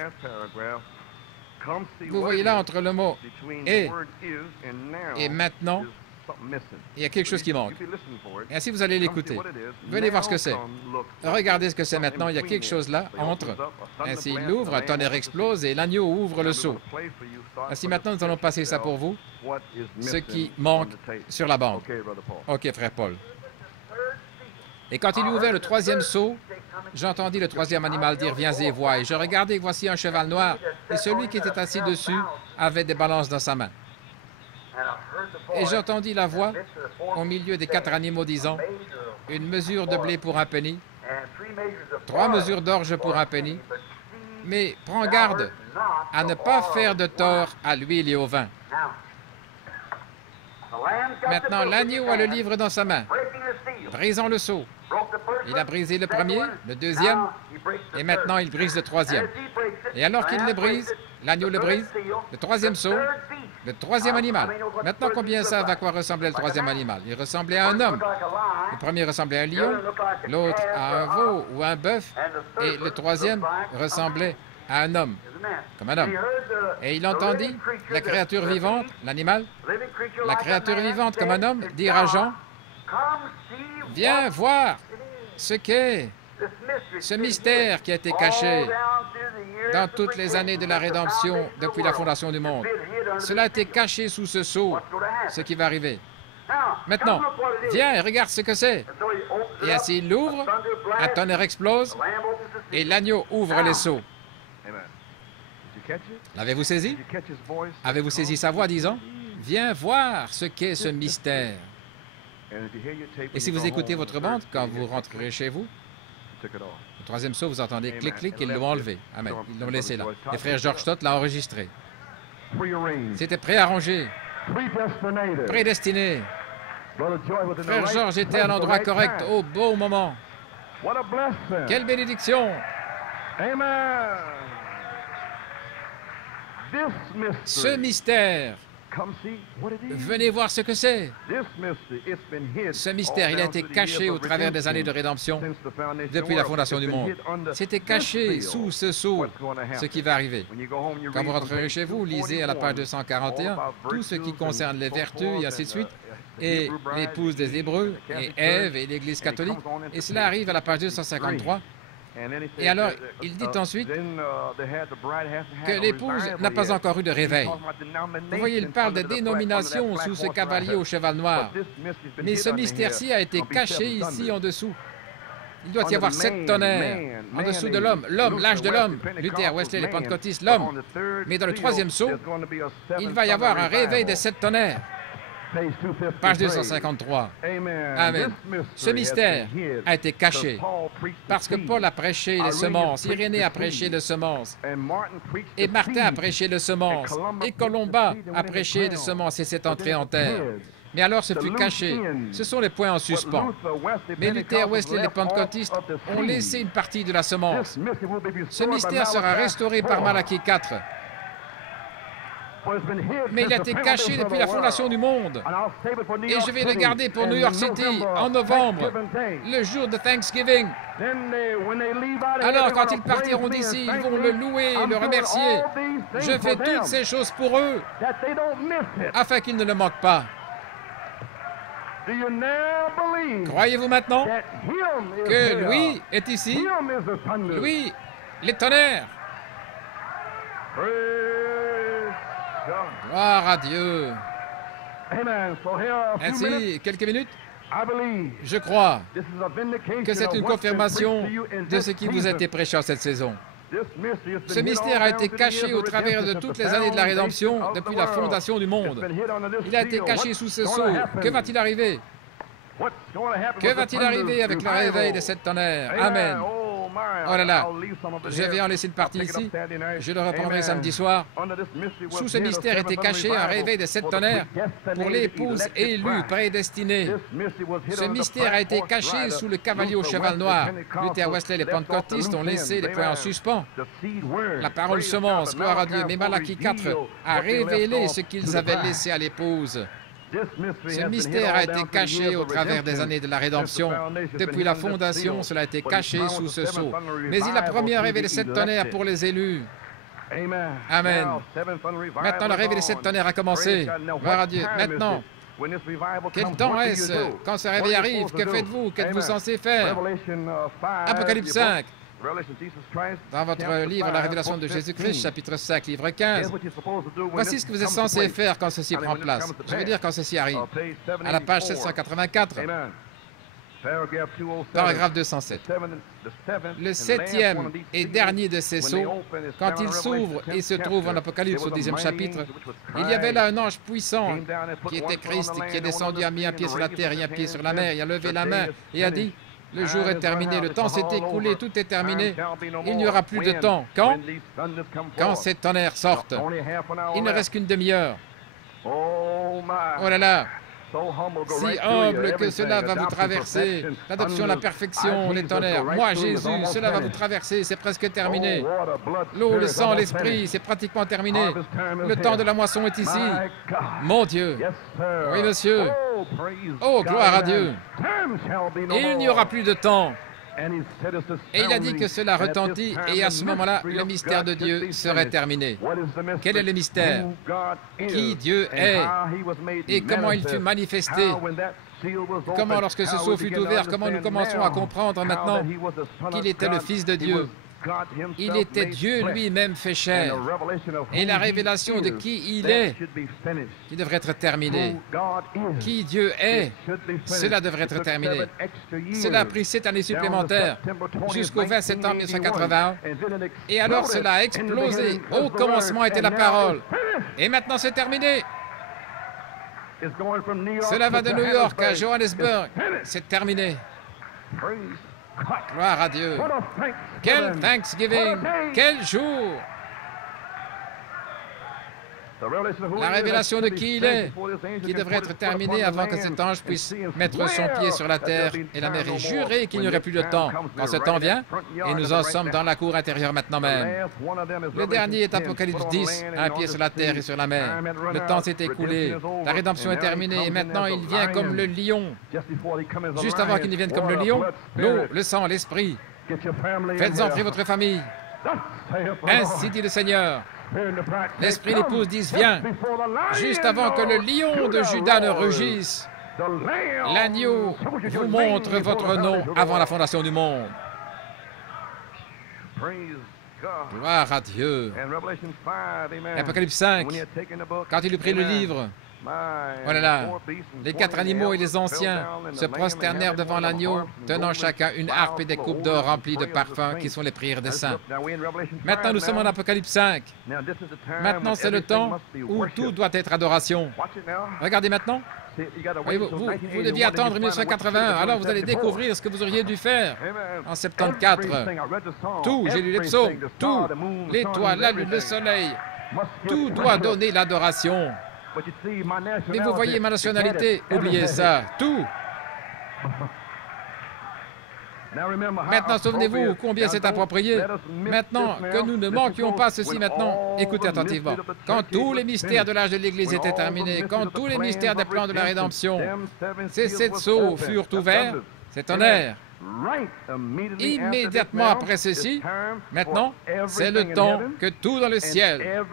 Vous voyez là, entre le mot « et » et « maintenant », Il y a quelque chose qui manque. Et ainsi, vous allez l'écouter. Venez voir ce que c'est. Regardez ce que c'est maintenant. Il y a quelque chose là, entre. Ainsi, il l'ouvre, un tonnerre explose et l'agneau ouvre le seau. Ainsi, maintenant, nous allons passer ça pour vous, ce qui manque sur la bande. OK, frère Paul. Et quand il ouvrait le troisième seau, j'entendis le troisième animal dire « Viens et vois ». Et je regardai, voici un cheval noir, et celui qui était assis dessus avait des balances dans sa main. Et j'entendis la voix au milieu des 4 animaux disant « Une mesure de blé pour un penny, 3 mesures d'orge pour un penny, mais prends garde à ne pas faire de tort à l'huile et au vin. » Maintenant, l'agneau a le livre dans sa main. Brisons le seau. Il a brisé le premier, le deuxième, et maintenant il brise le troisième. Et alors qu'il le brise, l'agneau le brise, le troisième seau, le troisième animal. Maintenant, combien savent à quoi ressemblait le troisième animal? Il ressemblait à un homme. Le premier ressemblait à un lion, l'autre à un veau ou un bœuf, et le troisième ressemblait à un homme, comme un homme. Et il entendit la créature vivante, l'animal, la créature vivante comme un homme, dire à Jean, « Viens voir ce qu'est ce mystère qui a été caché dans toutes les années de la rédemption depuis la fondation du monde. Cela a été caché sous ce sceau, ce qui va arriver. Maintenant, viens et regarde ce que c'est. » Et ainsi il l'ouvre, un tonnerre explose, et l'agneau ouvre les seaux. L'avez-vous saisi? Avez-vous saisi sa voix disant, « Viens voir ce qu'est ce mystère. » Et si vous écoutez votre bande, quand vous rentrerez chez vous, le troisième seau, vous entendez clic-clic, ils l'ont enlevé. Amen. Ils l'ont laissé là. Et frère George Stott l'a enregistré. C'était préarrangé, prédestiné. Frère George était à l'endroit correct, au bon moment. Quelle bénédiction! Ce mystère, venez voir ce que c'est. Ce mystère, il a été caché au travers des années de rédemption depuis la fondation du monde. C'était caché sous ce sceau, ce qui va arriver. Quand vous rentrerez chez vous, lisez à la page 241 tout ce qui concerne les vertus et ainsi de suite, et l'épouse des Hébreux, et Ève et l'Église catholique. Et cela arrive à la page 253. Et alors, il dit ensuite que l'épouse n'a pas encore eu de réveil. Vous voyez, il parle de dénomination sous ce cavalier au cheval noir. Mais ce mystère-ci a été caché ici en dessous. Il doit y avoir 7 tonnerres en dessous de l'homme. L'homme, l'âge de l'homme. Luther, Wesley, les pentecôtistes, l'homme. Mais dans le troisième sceau, il va y avoir un réveil des 7 tonnerres. Page 253. Amen. Ce mystère a été caché parce que Paul a prêché les semences, Irénée a prêché les semences, et Martin a prêché les semences, et Colomba a prêché les semences et s'est entré en terre. Mais alors ce fut caché. Ce sont les points en suspens. Mais Luther, Wesley et les pentecôtistes ont laissé une partie de la semence. Ce mystère sera restauré par Malachie 4. Mais il a été caché depuis la fondation du monde. Et je vais le garder pour New York City en novembre, le jour de Thanksgiving. Alors, quand ils partiront d'ici, ils vont le louer et le remercier. Je fais toutes ces choses pour eux, afin qu'ils ne le manquent pas. Croyez-vous maintenant que lui est ici? Lui, les tonnerres. Gloire à Dieu. Ainsi, quelques minutes. Je crois que c'est une confirmation de ce qui vous a été prêché en cette saison. Ce mystère a été caché au travers de toutes les années de la rédemption depuis la fondation du monde. Il a été caché sous ce sceau. Que va-t-il arriver? Que va-t-il arriver avec le réveil de 7 tonnerres? Amen. Oh là là, je vais en laisser une partie ici. Je le reprendrai samedi soir. Sous ce mystère était caché un réveil de 7 tonnerres pour l'épouse élue, prédestinée. Ce mystère a été caché sous le cavalier au cheval noir. Luther, Wesley et les pentecôtistes ont laissé les points en suspens. La parole semence, gloire à Dieu. Mais Malachie 4 a révélé ce qu'ils avaient laissé à l'épouse. Ce mystère a été caché au travers des années de la rédemption. Depuis la fondation, cela a été caché sous ce sceau. Mais il a promis un réveil de 7 tonnerres pour les élus. Amen. Maintenant, le réveil de 7 tonnerres a commencé. Gloire à Dieu. Maintenant, Quel temps est-ce? Quand ce réveil arrive, que faites-vous? Qu'êtes-vous censé faire? Apocalypse 5. Dans votre livre, La Révélation de Jésus-Christ, chapitre 5, livre 15. Voici ce que vous êtes censé faire quand ceci prend place. Je veux dire quand ceci arrive. À la page 784. Paragraphe 207. Le septième et dernier de ces sceaux, quand il s'ouvre et se trouve en Apocalypse au 10e chapitre, il y avait là un ange puissant qui était Christ, qui est descendu, a mis un pied sur la terre et un pied sur la mer, il a levé la main et a dit: le jour est terminé, le temps s'est écoulé, tout est terminé, il n'y aura plus de temps. Quand? Quand ces tonnerres sortent. Il ne reste qu'une demi-heure. Oh là là! Si humble que cela va vous traverser, l'adoption, la perfection, les tonnerres. Moi, Jésus, cela va vous traverser, c'est presque terminé. L'eau, le sang, l'esprit, c'est pratiquement terminé. Le temps de la moisson est ici. Mon Dieu. Oui, monsieur. Oh, gloire à Dieu. Et il n'y aura plus de temps. Et il a dit que cela retentit, et à ce moment-là, le mystère de Dieu serait terminé. Quel est le mystère? Qui Dieu est et comment il fut manifesté? Comment, lorsque ce sceau fut ouvert, comment nous commençons à comprendre maintenant qu'il était le Fils de Dieu? Il était Dieu lui-même fait chair. Et la révélation de qui il est, qui devrait être terminée. Qui Dieu est, cela devrait être terminé. Cela a pris 7 années supplémentaires, jusqu'au 20 septembre 1981. Et alors cela a explosé. Au commencement était la parole. Et maintenant c'est terminé. Cela va de New York à Johannesburg. C'est terminé. Gloire à Dieu. Quel Thanksgiving! Quel jour! La révélation de qui il est, qui devrait être terminée avant que cet ange puisse mettre son pied sur la terre et la mer et jurer qu'il n'y aurait plus de temps. Quand ce temps vient, et nous en sommes dans la cour intérieure maintenant même. Le dernier est Apocalypse 10, un pied sur la terre et sur la mer. Le temps s'est écoulé, la rédemption est terminée, et maintenant il vient comme le lion. Juste avant qu'il ne vienne comme le lion, l'eau, le sang, l'esprit. Faites entrer votre famille. Ainsi dit le Seigneur. L'esprit et l'épouse disent: viens, juste avant que le lion de Juda ne rugisse. L'agneau vous montre votre nom avant la fondation du monde. Gloire à Dieu. Apocalypse 5, quand il eut pris le livre, oh là là, les 4 animaux et les anciens se prosternèrent devant l'agneau, tenant chacun une harpe et des coupes d'or remplies de parfums qui sont les prières des saints. Maintenant, nous sommes en Apocalypse 5. Maintenant, c'est le temps où tout doit être adoration. Regardez maintenant. Vous deviez attendre 1981, alors vous allez découvrir ce que vous auriez dû faire en 74. Tout, j'ai lu les psaumes, tout, l'étoile, la lune, le soleil, tout doit donner l'adoration. Mais vous voyez ma nationalité, oubliez ça, tout. Maintenant, souvenez-vous combien c'est approprié. Maintenant, que nous ne manquions pas ceci maintenant. Écoutez attentivement. Quand tous les mystères de l'âge de l'Église étaient terminés, quand tous les mystères des plans de la rédemption, ces 7 sceaux furent ouverts, c'est tonnerre. Immédiatement après ceci, maintenant, c'est le temps que tout dans le ciel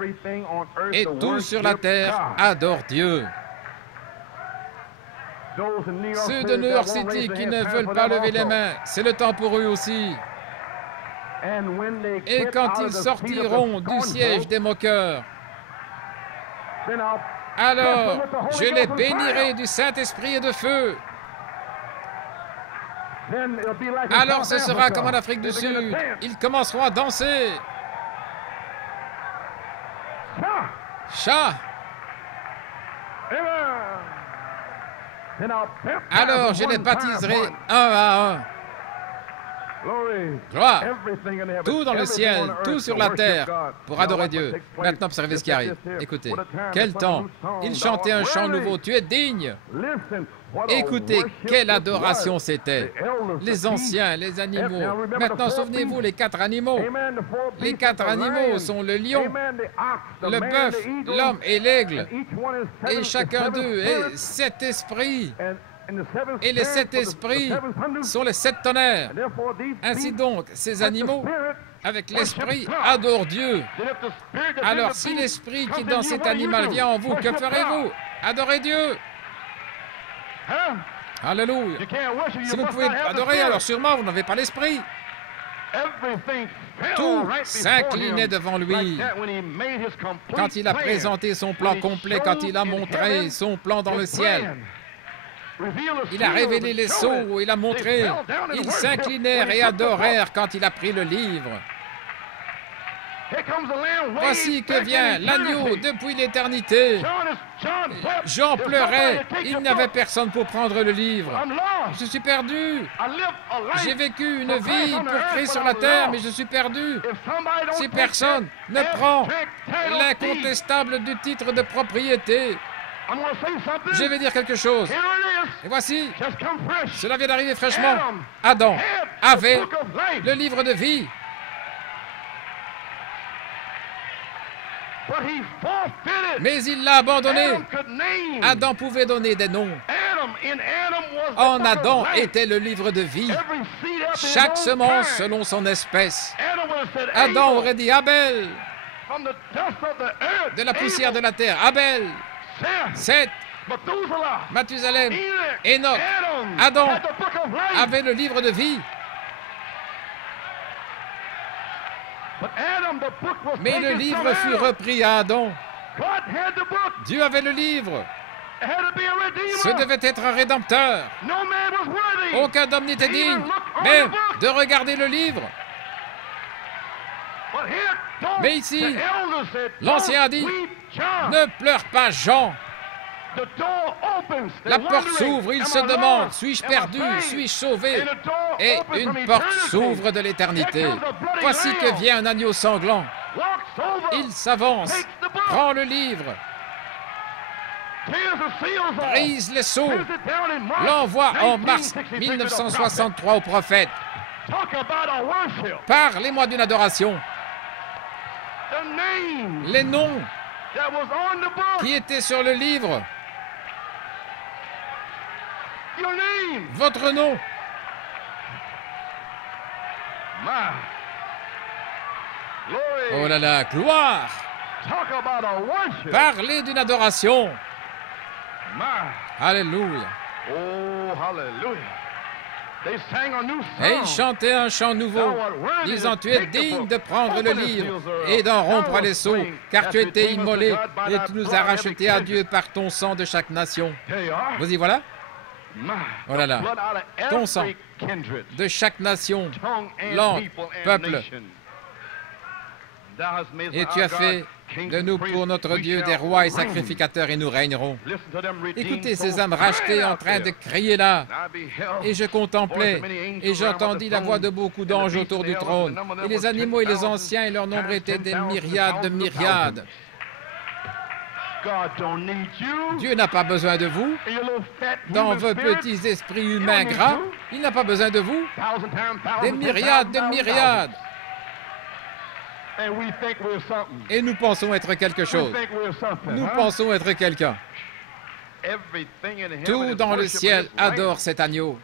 et tout sur la terre adore Dieu. Ceux de New York City qui ne veulent pas lever les mains, c'est le temps pour eux aussi. Et quand ils sortiront du siège des moqueurs, alors je les bénirai du Saint-Esprit et de feu. Alors ce sera comme en Afrique du Sud. Ils commenceront à danser. Chat. Alors je les baptiserai un à un. Gloire. Tout dans le ciel, tout sur la terre, pour adorer Dieu. Maintenant, observez ce qui arrive. Écoutez, quel temps. Ils chantaient un chant nouveau. Tu es digne. Écoutez, quelle adoration c'était. Les anciens, les animaux. Maintenant, souvenez-vous, les 4 animaux. Les 4 animaux sont le lion, le bœuf, l'homme et l'aigle. Et chacun d'eux est 7 esprits. Et les 7 esprits sont les 7 tonnerres. Ainsi donc, ces animaux, avec l'esprit, adorent Dieu. Alors, si l'esprit qui est dans cet animal vient en vous, que ferez-vous? Adorez Dieu. Alléluia. Si vous pouvez adorer, alors sûrement vous n'avez pas l'esprit. Tout s'inclinait devant lui quand il a présenté son plan complet, quand il a montré son plan dans le ciel. Il a révélé les sceaux, il a montré. Ils s'inclinèrent et adorèrent quand il a pris le livre. Voici que vient l'agneau depuis l'éternité. Jean pleurait, il n'y avait personne pour prendre le livre. Je suis perdu. J'ai vécu une vie pour Christ sur la terre, mais je suis perdu. Si personne ne prend l'incontestable du titre de propriété, je vais dire quelque chose. Et voici, cela vient d'arriver fraîchement. Adam avait le livre de vie. Mais il l'a abandonné. Adam pouvait donner des noms. En Adam était le livre de vie. Chaque semence selon son espèce. Adam aurait dit Abel. De la poussière de la terre. Abel. Seth. Mathusalem. Enoch. Adam avait le livre de vie. Mais le livre fut repris à Adam. Dieu avait le livre. Ce devait être un rédempteur. Aucun homme n'était digne, même de regarder le livre. Mais ici, l'ancien a dit, ne pleure pas, Jean. La porte s'ouvre, il se demande, suis-je perdu, suis-je sauvé? Et une porte s'ouvre de l'éternité. Voici que vient un agneau sanglant. Il s'avance, prend le livre, brise les sceaux, l'envoie en mars 1963 au prophète. Parlez-moi d'une adoration. Les noms qui étaient sur le livre. Votre nom. Oh là là, gloire. Parlez d'une adoration. Alléluia. Et ils chantaient un chant nouveau, disant, tu es digne de prendre le livre et d'en rompre les sceaux, car tu étais immolé et tu nous as rachetés à Dieu par ton sang de chaque nation. Vous y voilà? Oh là là, ton sang de chaque nation, langue, peuple. Et tu as fait de nous pour notre Dieu des rois et sacrificateurs et nous régnerons. Écoutez ces âmes rachetées en train de crier là. Et je contemplais et j'entendis la voix de beaucoup d'anges autour du trône. Et les animaux et les anciens et leur nombre étaient des myriades de myriades. Dieu n'a pas besoin de vous. Dans vos petits esprits humains gras, il n'a pas besoin de vous. Des myriades de myriades. Et nous pensons être quelque chose. Nous pensons être quelqu'un. Tout dans le ciel adore cet agneau.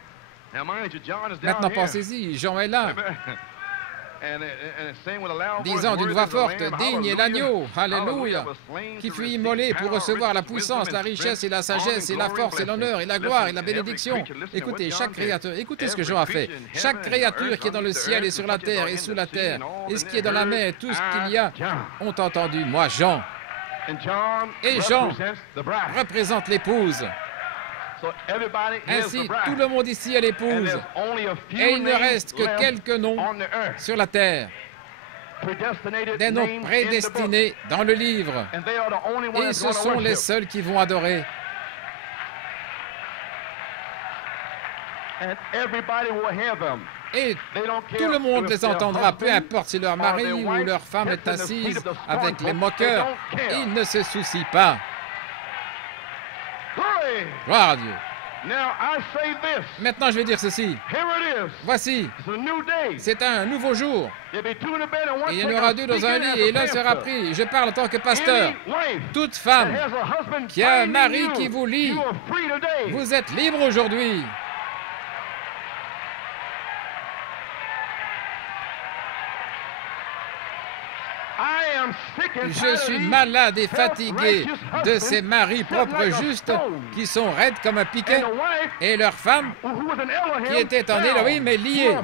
Maintenant, pensez-y, Jean est là. Disant d'une voix forte, digne est l'agneau, alléluia, qui fut immolé pour recevoir la puissance, la richesse et la sagesse et la force et l'honneur et la gloire et la bénédiction. Écoutez, chaque créature, écoutez ce que Jean a fait. Chaque créature qui est dans le ciel et sur la terre et sous la terre, et ce qui est dans la mer et tout ce qu'il y a, ont entendu, moi, Jean. Et Jean représente l'épouse. Ainsi, tout le monde ici est l'épouse. Et il ne reste que quelques noms sur la terre. Des noms prédestinés dans le livre. Et ce sont les seuls qui vont adorer. Et tout le monde les entendra, peu importe si leur mari ou leur femme est assise avec les moqueurs. Ils ne se soucient pas. Gloire à Dieu. Maintenant, je vais dire ceci. Voici, c'est un nouveau jour. Et il y en aura deux dans un lit et l'un sera pris. Je parle en tant que pasteur. Toute femme qui a un mari qui vous lie, vous êtes libre aujourd'hui. Je suis malade et fatigué de ces maris propres justes qui sont raides comme un piquet et leur femme qui était en Élohim est liée.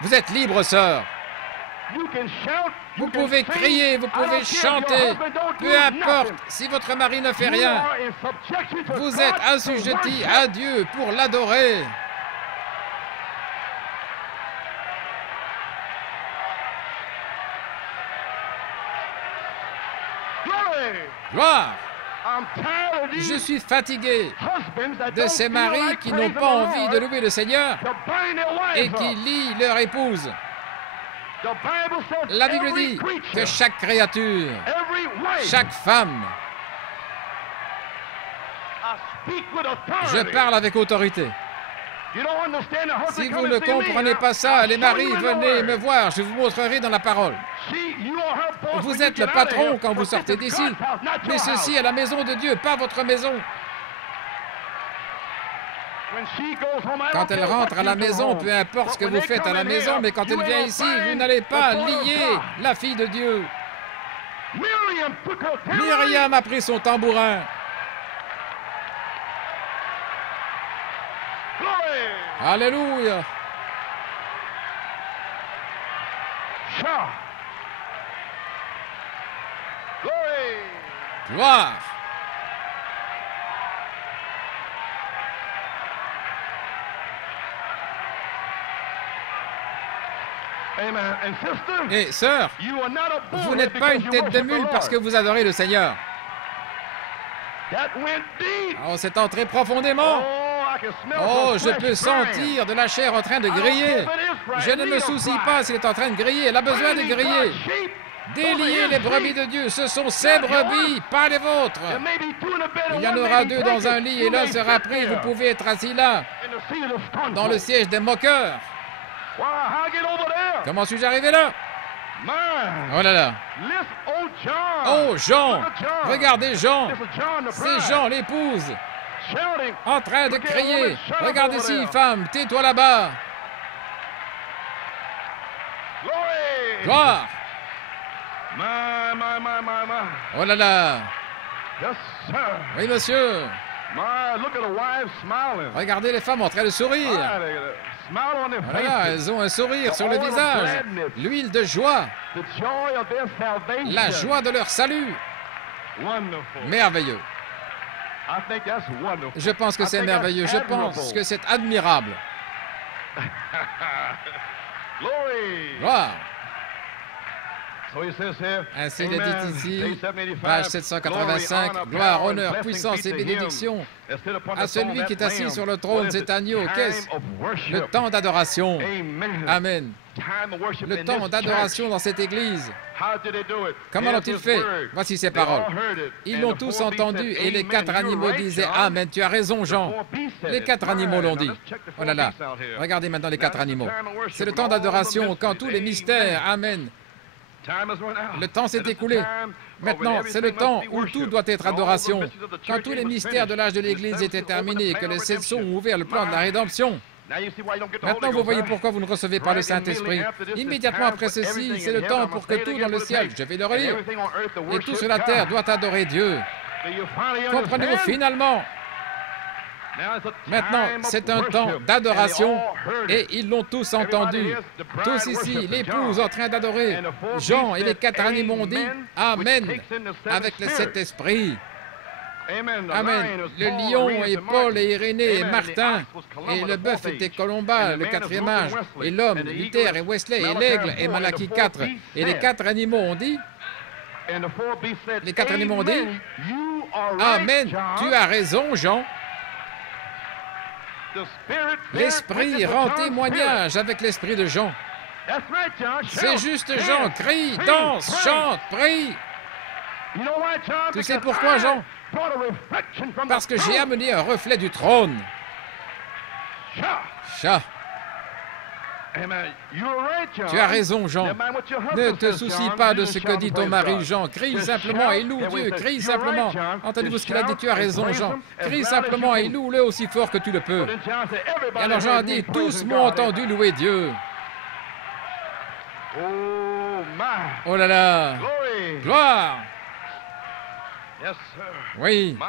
Vous êtes libre, sœur. Vous pouvez crier, vous pouvez chanter, peu importe si votre mari ne fait rien. Vous êtes assujetti à Dieu pour l'adorer. Gloire! Je suis fatigué de ces maris qui n'ont pas envie de louer le Seigneur et qui lient leur épouse. La Bible dit que chaque créature, chaque femme, je parle avec autorité. Si vous ne comprenez pas ça, les maris, venez me voir, je vous montrerai dans la parole. Vous êtes le patron quand vous sortez d'ici, mais ceci est la maison de Dieu, pas votre maison. Quand elle rentre à la maison, peu importe ce que vous faites à la maison, mais quand elle vient ici, vous n'allez pas lier la fille de Dieu. Myriam a pris son tambourin. Alléluia. Gloire. Et sœur, vous n'êtes pas une tête de mule parce que vous adorez le Seigneur. Oh, c'est entré profondément. Oh, je peux sentir de la chair en train de griller. Je ne me soucie pas s'il est en train de griller. Elle a besoin de griller. Déliez les brebis de Dieu. Ce sont ses brebis, pas les vôtres. Il y en aura deux dans un lit et l'un sera pris. Vous pouvez être assis là, dans le siège des moqueurs. Comment suis-je arrivé là? Oh là là. Oh, Jean. Regardez Jean. C'est Jean, l'épouse, en train de crier. Regarde ici, femme, tais-toi là-bas. Gloire. Oh là là. Oui, monsieur. Regardez les femmes en train de sourire. Voilà, elles ont un sourire sur le visage, l'huile de joie, la joie de leur salut. Merveilleux. Je pense que c'est merveilleux, je pense que c'est admirable. Gloire. Ainsi il est dit ici, page 785, gloire, honneur, puissance et bénédiction à celui qui est assis sur le trône, cet agneau. Qu'est-ce? Le temps d'adoration. Amen. Le temps d'adoration dans cette église. Comment l'ont-ils fait? Voici ces paroles. Ils l'ont tous entendu et les quatre animaux disaient Amen. Tu as raison, Jean. Les quatre animaux l'ont dit. Oh là là. Regardez maintenant les quatre animaux. C'est le temps d'adoration quand tous les mystères, Amen. Le temps s'est écoulé. Maintenant, c'est le temps où tout doit être adoration. Quand tous les mystères de l'âge de l'Église étaient terminés et que les sept sceaux ont ouvert le plan de la rédemption. Maintenant, vous voyez pourquoi vous ne recevez pas le Saint-Esprit. Immédiatement après ceci, c'est le temps pour que tout dans le ciel, je vais le relire, et tout sur la terre doit adorer Dieu. Comprenez-vous finalement? Maintenant, c'est un temps d'adoration et ils l'ont tous entendu. Tous ici, l'épouse en train d'adorer. Jean et les quatre animaux ont dit Amen avec les sept esprits. Amen. Le lion et Paul et Irénée et Martin et le bœuf était Colomba, le quatrième âge, et l'homme, Luther et Wesley et l'aigle et Malachie 4. Et les quatre animaux ont dit, Amen, tu as raison, Jean. L'Esprit rend témoignage avec l'Esprit de Jean. C'est juste, Jean. Crie, danse, chante, prie. Tu sais pourquoi, Jean? Parce que j'ai amené un reflet du trône. Chat. Tu as raison, Jean. Ne te soucie pas de ce que dit ton mari, Jean. Crie simplement et loue Dieu. Crie simplement. Entendez-vous ce qu'il a dit? Tu as raison, Jean. Crie simplement et loue-le aussi fort que tu le peux. Et alors Jean a dit, tous m'ont entendu louer Dieu. Oh là là. Gloire. Yes, sir. Oui. My,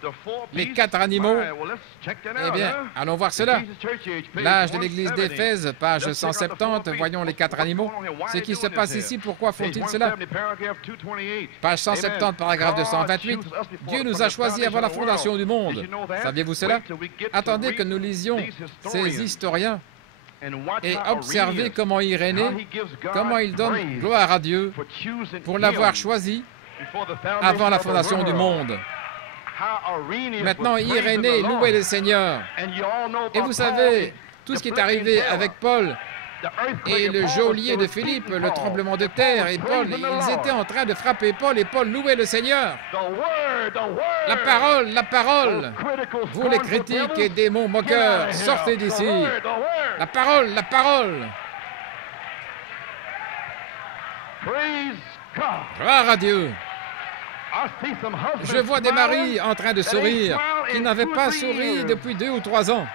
the four Les beasts. 4 animaux. My, well, let's check that Eh out, bien, huh? allons voir cela. Jesus Church Age, page L'âge de l'église 170. d'Éphèse, page Let's check out the four 170, beasts. voyons les 4 animaux. What's going on here? Why Ce are qui they se doing passe this ici, here? pourquoi Page font-ils cela? 170, paragraph 228. Page 170, paragraphe God 228. chooses us before Dieu the nous a choisis avant la foundation of the fondation du world. monde. Did you know that? Saviez-vous cela? Wait till we get to Attendez read que nous lisions these historians ces historiens and watch et how observez Irenaeus, comment how he Irénée, gives God comment il donne praise gloire à Dieu for choosing pour l'avoir him choisi before the foundation avant la of the fondation du world. monde. How Irenaeus Maintenant, was praising Irénée the Lord. louait le Seigneur. And you all know Et about vous savez, Paul, tout ce qui est the arrivé Philippian avec jailer, Paul the earthquake et in le Paul geôlier was de the Philippe, beating le Paul. tremblement de Paul terre, was et Paul, praising the ils Lord. étaient en train de frapper Paul, et Paul louait le Seigneur. The word, La parole, la parole. Oh, critical Vous les scornful critiques devils, et démons get out moqueurs, of here. sortez The d'ici. word, the word. La parole, la parole. Praise God. Gloire à Dieu. I see some husbands Je vois des maris smiling en train de sourire, qui n'avaient pas souri depuis 2 ou 3 ans.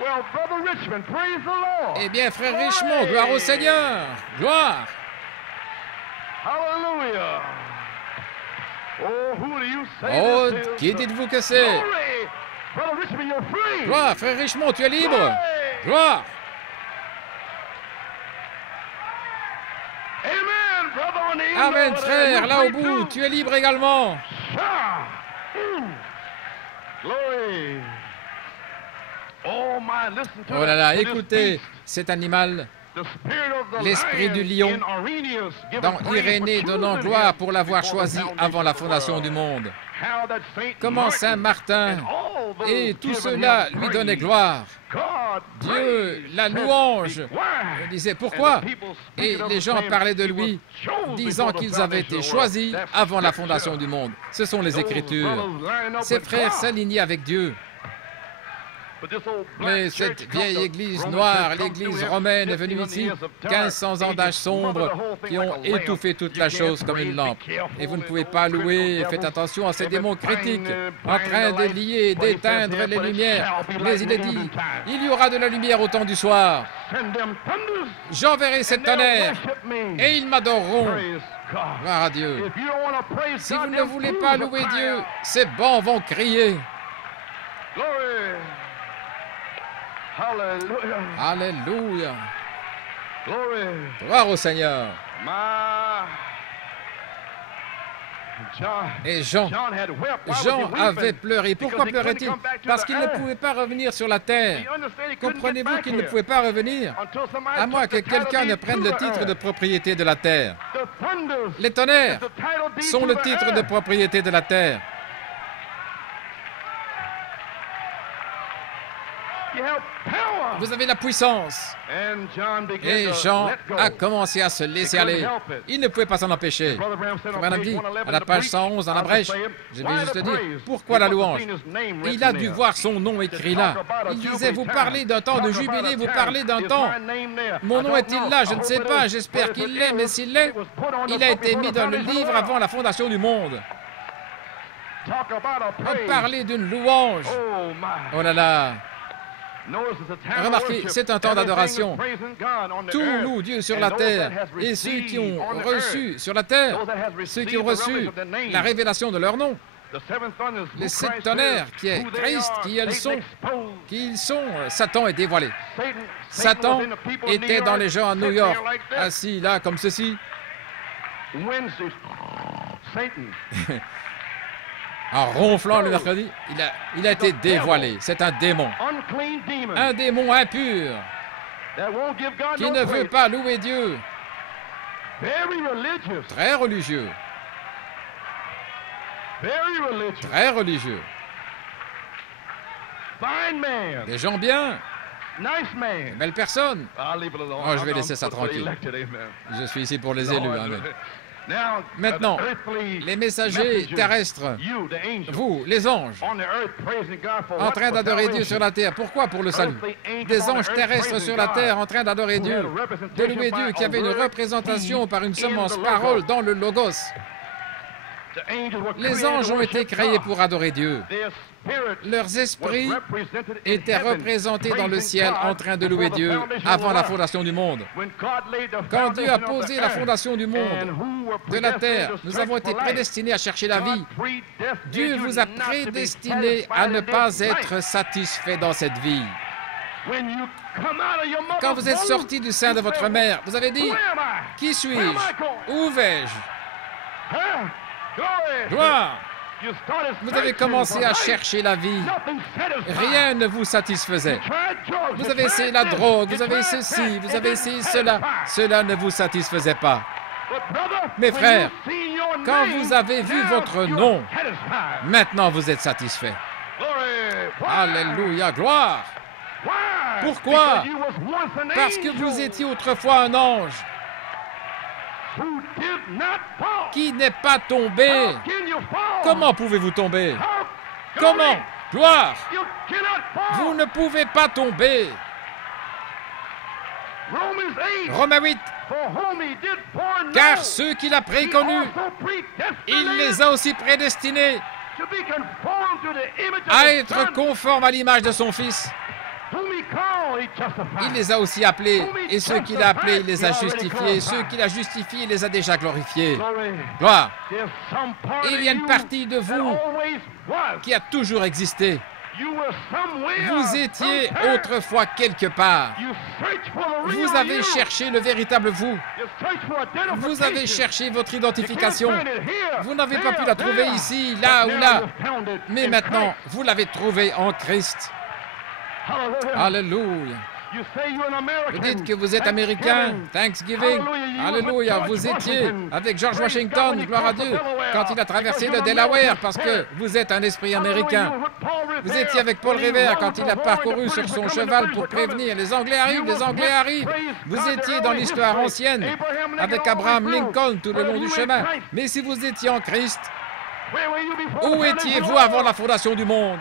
Well, Brother Richmond, praise the Lord. Eh bien, frère Richemont, gloire au Seigneur. Gloire. Hallelujah. Oh, who do you say Oh, this is? qui dites-vous que c'est? Glory. Brother Richmond, you're free. Gloire, frère Richemont, tu es libre. Glory. Gloire. Amen, brother on the end Amen, over there. frère, You're là au free bout, too. tu es libre également. Ah. Glory. Oh my, listen to Oh là là, to this écoutez, beast. cet animal, The spirit of the l'esprit du lion lion, in Irenaeus, giving dans praise Irénée for donnant choosing gloire him pour l'avoir before the choisi foundation avant la of the fondation world. du monde. How that Saint Comment Saint Martin and all those et tous giving ceux-là him lui donnaient praise. gloire. God Dieu, praise la said, louange, "Be quiet." disait And pourquoi? the people Et speaking of les the gens same, parlaient de he lui, was chosen disant before the qu'ils avaient foundation été of the choisis world. That's avant la scripture. fondation du monde. Ce sont les Those Écritures. brothers line up Ces with frères God. s'alignaient avec Dieu. But this old black Mais church cette come vieille to église Roman noire, church come l'église through romaine, est here, venue 1500 ici, years of dark 1500 ans ages, d'âge smothered sombre, the whole thing qui like ont a lamp. étouffé toute You la can't chose comme praise, une be lampe. careful, Et vous ne and pouvez those pas louer, critical faites devils, attention à ces they've démons been critiques, blinding en train the de light, lier, but he says d'éteindre here, les but it lumières. shall be Mais like il the est dit, evening time. il y aura de la lumière au temps du soir. Send them thunders, J'enverrai ces and they'll tonnerres, worship me. et ils m'adoreront. Praise God. Gloire à Dieu. If you don't want to praise Si God, vous ne then voulez prove pas the louer cry Dieu, out. ces bancs vont crier. Glory. Hallelujah. Alléluia. Glory. Gloire au Seigneur. My John. Et Jean, John had wept. Why was he Jean weeping? avait pleuré. Pourquoi Because he couldn't pleurait-il? come back to Parce the qu'il ne earth. pouvait pas revenir sur la terre. You understand? He couldn't get Comprenez-vous back qu'il ne here pouvait pas revenir until somebody à moins took que the title quelqu'un ne deed prenne to le the titre de earth. propriété de la terre. The thunders Les tonnerres is the title deed sont to le the titre de earth. propriété de la terre. You have power. Vous avez la puissance. And John began Et to Jean let go. a commencé à se laisser aller. Il ne pouvait pas s'en empêcher. Brother Branham said on Branham page dit, 111 à la in the page breach, 111 dans la I'll brèche, just say it, je why vais the juste dire, praise? pourquoi He la must have louange? seen his name Il written a dû there. voir son nom écrit là. Il disait, vous parlez d'un temps de jubilé, vous parlez d'un temps. Mon nom est-il là? Je ne sais pas, j'espère qu'il l'est, mais s'il l'est, il a été mis dans le livre avant la fondation du monde. On parlait d'une louange. Oh my. Oh là là, Remarquez, c'est un temps d'adoration. tout loue Dieu sur la terre. Et ceux qui ont reçu sur la terre, ceux qui ont reçu la révélation de leur nom, les 7 tonnerres qui est Christ, qui ils sont, Satan est dévoilé. Satan était dans les gens à New York, assis là comme ceci. En ronflant le mercredi, il a été dévoilé. C'est un démon impur, qui ne veut pas louer Dieu. Très religieux. Très religieux. Des gens bien. Belle personne. Oh, je vais laisser ça tranquille. Je suis ici pour les élus. Amen. Maintenant, les messagers terrestres, vous, les anges, en train d'adorer Dieu sur la terre. Pourquoi? Pour le salut. Des anges terrestres sur la terre en train d'adorer Dieu, de louer Dieu, qui avait une représentation par une semence parole dans le Logos. Les anges ont été créés pour adorer Dieu. Leurs esprits étaient représentés dans le ciel en train de louer Dieu avant la fondation du monde. Quand Dieu a posé la fondation du monde, de la terre, nous avons été prédestinés à chercher la vie. Dieu vous a prédestinés à ne pas être satisfaits dans cette vie. Quand vous êtes sortis du sein de votre mère, vous avez dit, « Qui suis-je? Où vais-je? » Gloire! Vous avez commencé à chercher la vie. Rien ne vous satisfaisait. Vous avez essayé la drogue, vous avez essayé ceci, vous avez essayé cela. Cela ne vous satisfaisait pas. Mes frères, quand vous avez vu votre nom, maintenant vous êtes satisfaits. Alléluia, gloire! Pourquoi? Parce que vous étiez autrefois un ange qui n'est pas tombé. Comment pouvez-vous tomber? Comment? Gloire! Vous ne pouvez pas tomber. Romains 8. Car ceux qu'il a préconnus, il les a aussi prédestinés à être conformes à l'image de son Fils. Il les a aussi appelés, et ceux qu'il a appelés, il les a justifiés. Ceux qu'il a justifiés, il les a déjà glorifiés. Gloire! Il y a une partie de vous qui a toujours existé. Vous étiez autrefois quelque part. Vous avez cherché le véritable vous. Vous avez cherché votre identification. Vous n'avez pas pu la trouver ici, là ou là. Mais maintenant, vous l'avez trouvée en Christ. Alléluia. Vous dites que vous êtes américain, Thanksgiving. Alléluia. Vous étiez avec George Washington, gloire à Dieu, quand il a traversé le Delaware, parce que vous êtes un esprit américain. Vous étiez avec Paul Revere quand il a parcouru sur son cheval pour prévenir les Anglais arrivent, les Anglais arrivent. Vous étiez dans l'histoire ancienne avec Abraham Lincoln tout le long du chemin. Mais si vous étiez en Christ, où étiez-vous avant la fondation du monde?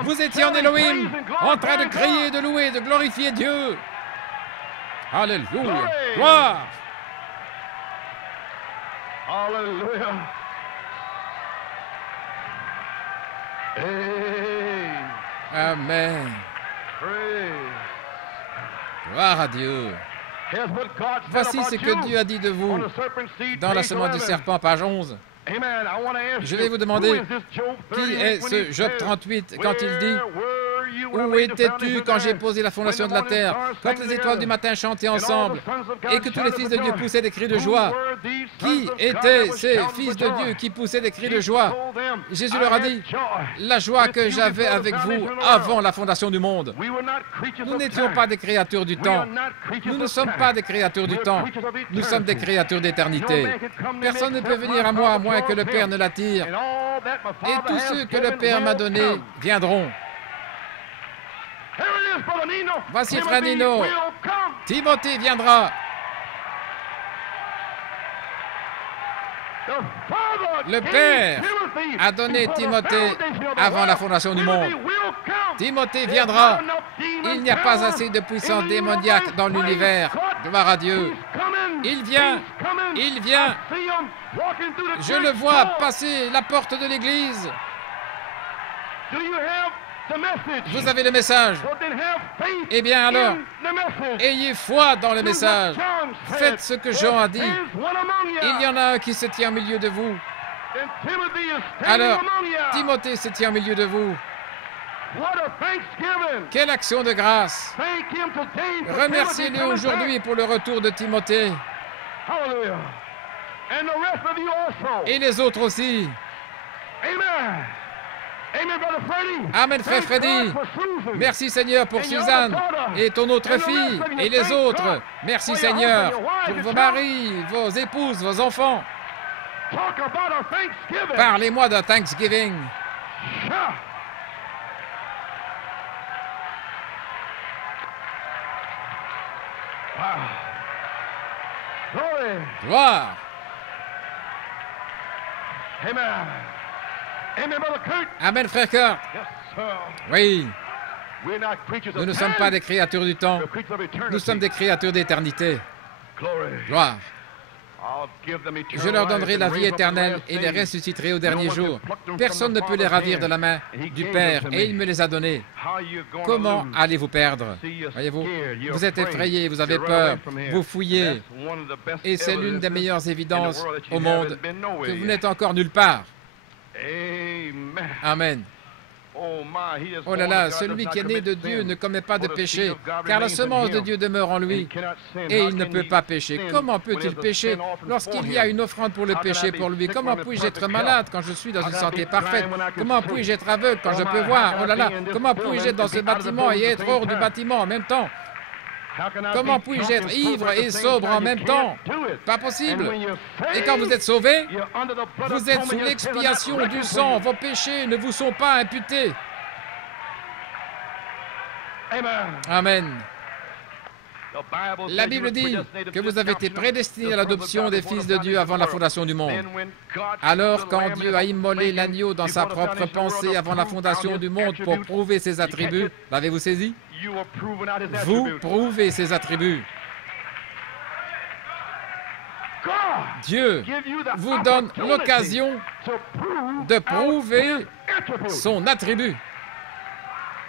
Vous étiez en Elohim, en train de crier, de louer, de glorifier Dieu. Alléluia. Gloire. Alléluia. Amen. Gloire à Dieu. Voici ce que Dieu a dit de vous dans la semence du serpent, page 11. Je vais vous demander, qui est ce Job 38 quand il dit « Où étais-tu quand j'ai posé la fondation de la terre, quand les étoiles du matin chantaient ensemble, et que tous les fils de Dieu poussaient des cris de joie? Qui étaient ces fils de Dieu qui poussaient des cris de joie? » Jésus leur a dit, « La joie que j'avais avec vous avant la fondation du monde. » Nous n'étions pas des créatures du temps. Nous ne sommes pas des créatures du temps. Nous sommes des créatures d'éternité. Personne ne peut venir à moi que le Père ne l'attire. Et tous ceux que le Père m'a donnés viendront. Voici frère Nino. Timothée viendra. Le Père a donné Timothée avant la fondation du monde. Timothée viendra. Il n'y a pas assez de puissance démoniaque dans l'univers. Gloire à Dieu. Il vient. Il vient. Je le vois passer la porte de l'église. Vous avez le message. Eh bien alors, ayez foi dans le message. Faites ce que Jean a dit. Il y en a un qui se tient au milieu de vous. Alors, Timothée se tient au milieu de vous. Quelle action de grâce. Remerciez-le aujourd'hui pour le retour de Timothée. Et les autres aussi. Amen, frère Freddy. Merci, Seigneur, pour Suzanne et ton autre fille et les autres. Merci, Seigneur, pour vos maris, vos épouses, vos enfants. Parlez-moi de Thanksgiving. Gloire. Amen, frère Kurt. Oui. Nous ne sommes pas des créatures du temps. Nous sommes des créatures d'éternité. Gloire. Je leur donnerai la vie éternelle et les ressusciterai au dernier jour. Personne ne peut les ravir de la main du Père, et il me les a donnés. Comment allez-vous perdre? Voyez-vous, vous êtes effrayé, vous avez peur, vous fouillez, et c'est l'une des meilleures évidences au monde que vous n'êtes encore nulle part. Amen. Oh là là, celui qui est né de Dieu ne commet pas de péché, car la semence de Dieu demeure en lui, et il ne peut pas pécher. Comment peut-il pécher lorsqu'il y a une offrande pour le péché pour lui? Comment puis-je être malade quand je suis dans une santé parfaite? Comment puis-je être aveugle quand je peux voir? Oh là là, comment puis-je être dans ce bâtiment et être hors du bâtiment en même temps? Comment puis-je être ivre et sobre en même temps? Pas possible. Et quand vous êtes sauvé, vous êtes sous l'expiation du sang. Vos péchés ne vous sont pas imputés. Amen. La Bible dit que vous avez été prédestinés à l'adoption des fils de Dieu avant la fondation du monde. Alors, quand Dieu a immolé l'agneau dans sa propre pensée avant la fondation du monde pour prouver ses attributs, l'avez-vous saisi? Vous prouvez ses attributs. Dieu vous donne l'occasion de prouver son attribut.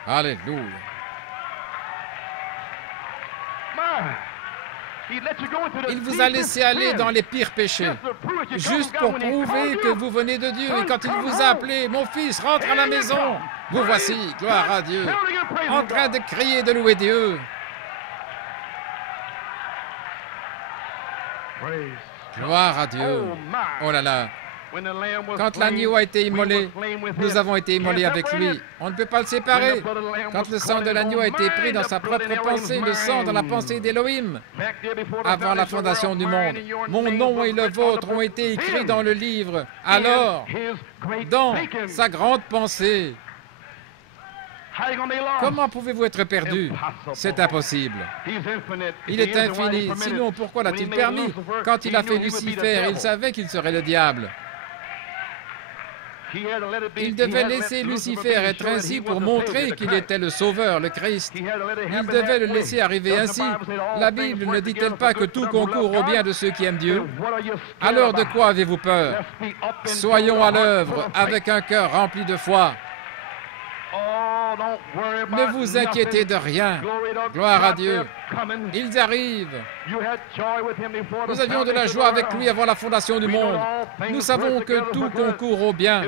Alléluia. Il vous a laissé aller dans les pires péchés, juste pour prouver que vous venez de Dieu. Et quand il vous a appelé, mon fils, rentre à la maison, vous voici, gloire à Dieu, en train de crier, de louer Dieu. Gloire à Dieu. Oh là là. Quand l'agneau a été immolé, nous avons été immolés avec lui. On ne peut pas le séparer. Quand le sang de l'agneau a été pris dans sa propre pensée, le sang dans la pensée d'Élohim, avant la fondation du monde, mon nom et le vôtre ont été écrits dans le livre. Alors, dans sa grande pensée, comment pouvez-vous être perdu? C'est impossible. Il est infini. Sinon, pourquoi l'a-t-il permis? Quand il a fait Lucifer, il savait qu'il serait le diable. Il devait laisser Lucifer être ainsi pour montrer qu'il était le Sauveur, le Christ. Il devait le laisser arriver ainsi. La Bible ne dit-elle pas que tout concourt au bien de ceux qui aiment Dieu? Alors de quoi avez-vous peur? Soyons à l'œuvre avec un cœur rempli de foi. Ne vous inquiétez de rien. Gloire à Dieu. Ils arrivent. Nous avions de la joie avec lui avant la fondation du monde. Nous savons que tout concourt au bien.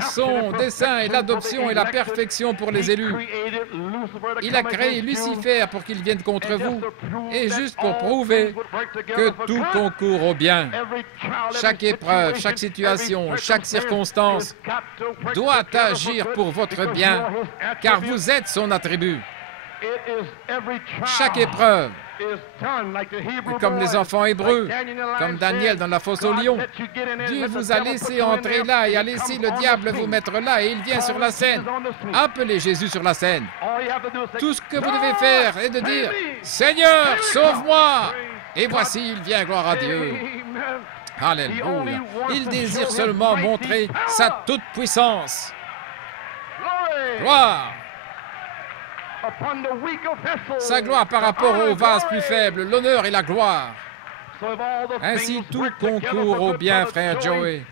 Son dessein est l'adoption et la perfection pour les élus. Il a créé Lucifer pour qu'il vienne contre vous. Et juste pour prouver que tout concourt au bien. Chaque épreuve, chaque situation, chaque circonstance doit agir pour votre bien, car vous êtes son attribut. Chaque épreuve, comme les enfants hébreux, comme Daniel dans la fosse aux lions, Dieu vous a laissé entrer là et a laissé le diable vous mettre là et il vient sur la scène. Appelez Jésus sur la scène. Tout ce que vous devez faire est de dire « Seigneur, sauve-moi » et voici, il vient, gloire à Dieu. Alléluia. Il désire seulement montrer sa toute-puissance. Gloire. Sa gloire par rapport aux vases plus faibles, l'honneur et la gloire. Ainsi tout concourt au bien, frère Joey.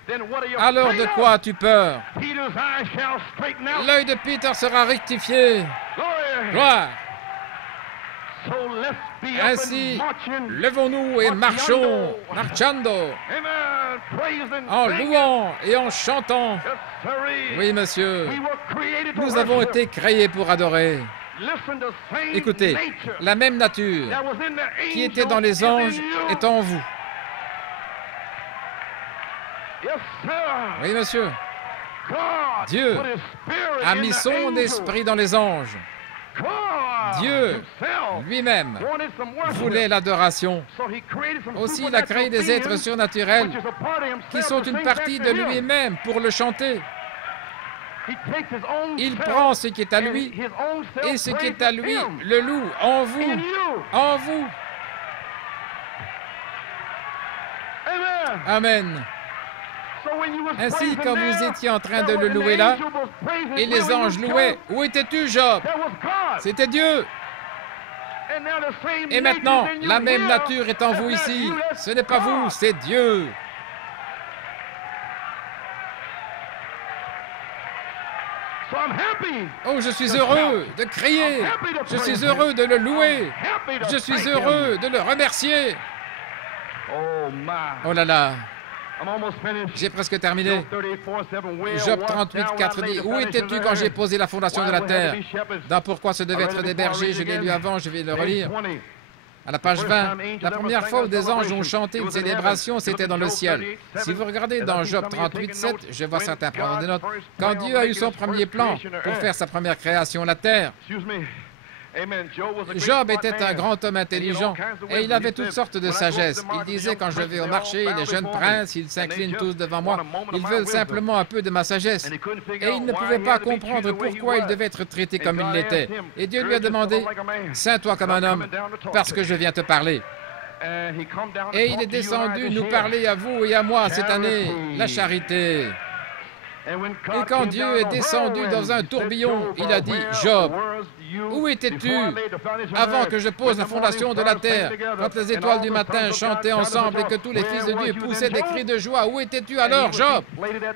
Alors de quoi as-tu peur? L'œil de Peter sera rectifié. Gloire. Ainsi, levons-nous et marchons, marchando, en louant et en chantant. Oui, monsieur, nous avons été créés pour adorer. Écoutez, la même nature qui était dans les anges est en vous. Oui, monsieur. Dieu a mis son esprit dans les anges. Dieu lui-même voulait l'adoration. Aussi, il a créé des êtres surnaturels qui sont une partie de lui-même pour le chanter. Il prend ce qui est à lui et ce qui est à lui le loue en vous. En vous. Amen. Ainsi, quand vous étiez en train de le louer là, et les anges louaient, où étais-tu, Job? C'était Dieu. Et maintenant, la même nature est en vous ici. Ce n'est pas vous, c'est Dieu. Oh, je suis heureux de crier. Je suis heureux de le louer. Je suis heureux de le remercier. Oh là là. J'ai presque terminé. Job 38, 4 dit, « Où étais-tu quand j'ai posé la fondation de la terre ?» Dans « Pourquoi ce devait être des bergers ?» Je l'ai lu avant, je vais le relire. À la page 20, la première fois où des anges ont chanté une célébration, c'était dans le ciel. Si vous regardez dans Job 38, 7, je vois certains prendre des notes. Quand Dieu a eu son premier plan pour faire sa première création, la terre, Job était un grand homme intelligent et il avait toutes sortes de sagesse. Il disait, quand je vais au marché, les jeunes princes, ils s'inclinent tous devant moi. Ils veulent simplement un peu de ma sagesse. Et il ne pouvait pas comprendre pourquoi il devait être traité comme il l'était. Et Dieu lui a demandé, « Sains-toi comme un homme, parce que je viens te parler. » Et il est descendu nous parler à vous et à moi cette année, la charité. Et quand Dieu est descendu dans un tourbillon, il a dit, « Job, où étais-tu avant que je pose la fondation de la terre, quand les étoiles du matin chantaient ensemble et que tous les fils de Dieu poussaient des cris de joie? Où étais-tu alors, Job? »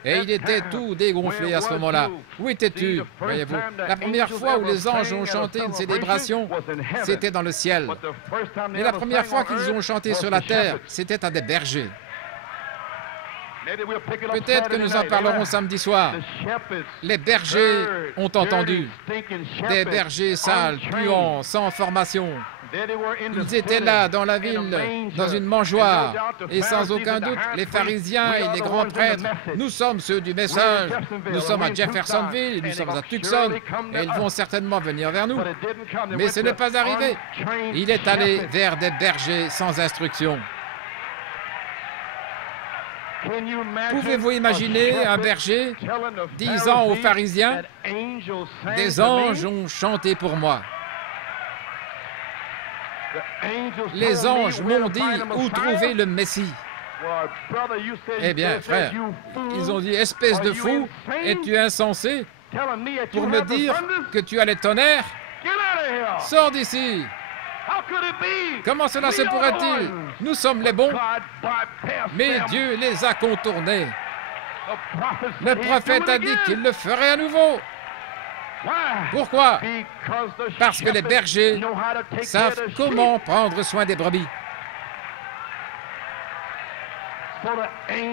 Et il était tout dégonflé à ce moment-là. Où étais-tu? Voyez-vous, la première fois où les anges ont chanté une célébration, c'était dans le ciel. Mais la première fois qu'ils ont chanté sur la terre, c'était à des bergers. Peut-être que nous en parlerons samedi soir. Les bergers ont entendu. Des bergers sales, puants, sans formation. Ils étaient là, dans la ville, dans une mangeoire. Et sans aucun doute, les pharisiens et les grands prêtres, nous sommes ceux du message. Nous sommes à Jeffersonville, nous sommes à Tucson, et ils vont certainement venir vers nous. Mais ce n'est pas arrivé. Il est allé vers des bergers sans instruction. Pouvez-vous imaginer un berger disant aux pharisiens, « Des anges ont chanté pour moi. Les anges m'ont dit où trouver le Messie. » Eh bien, frère, ils ont dit, « Espèce de fou, es-tu insensé pour me dire que tu as les tonnerres? Sors d'ici! Comment cela se pourrait-il? Nous sommes les bons, mais Dieu les a contournés. Le prophète a dit qu'il le ferait à nouveau. Pourquoi? Parce que les bergers savent comment prendre soin des brebis.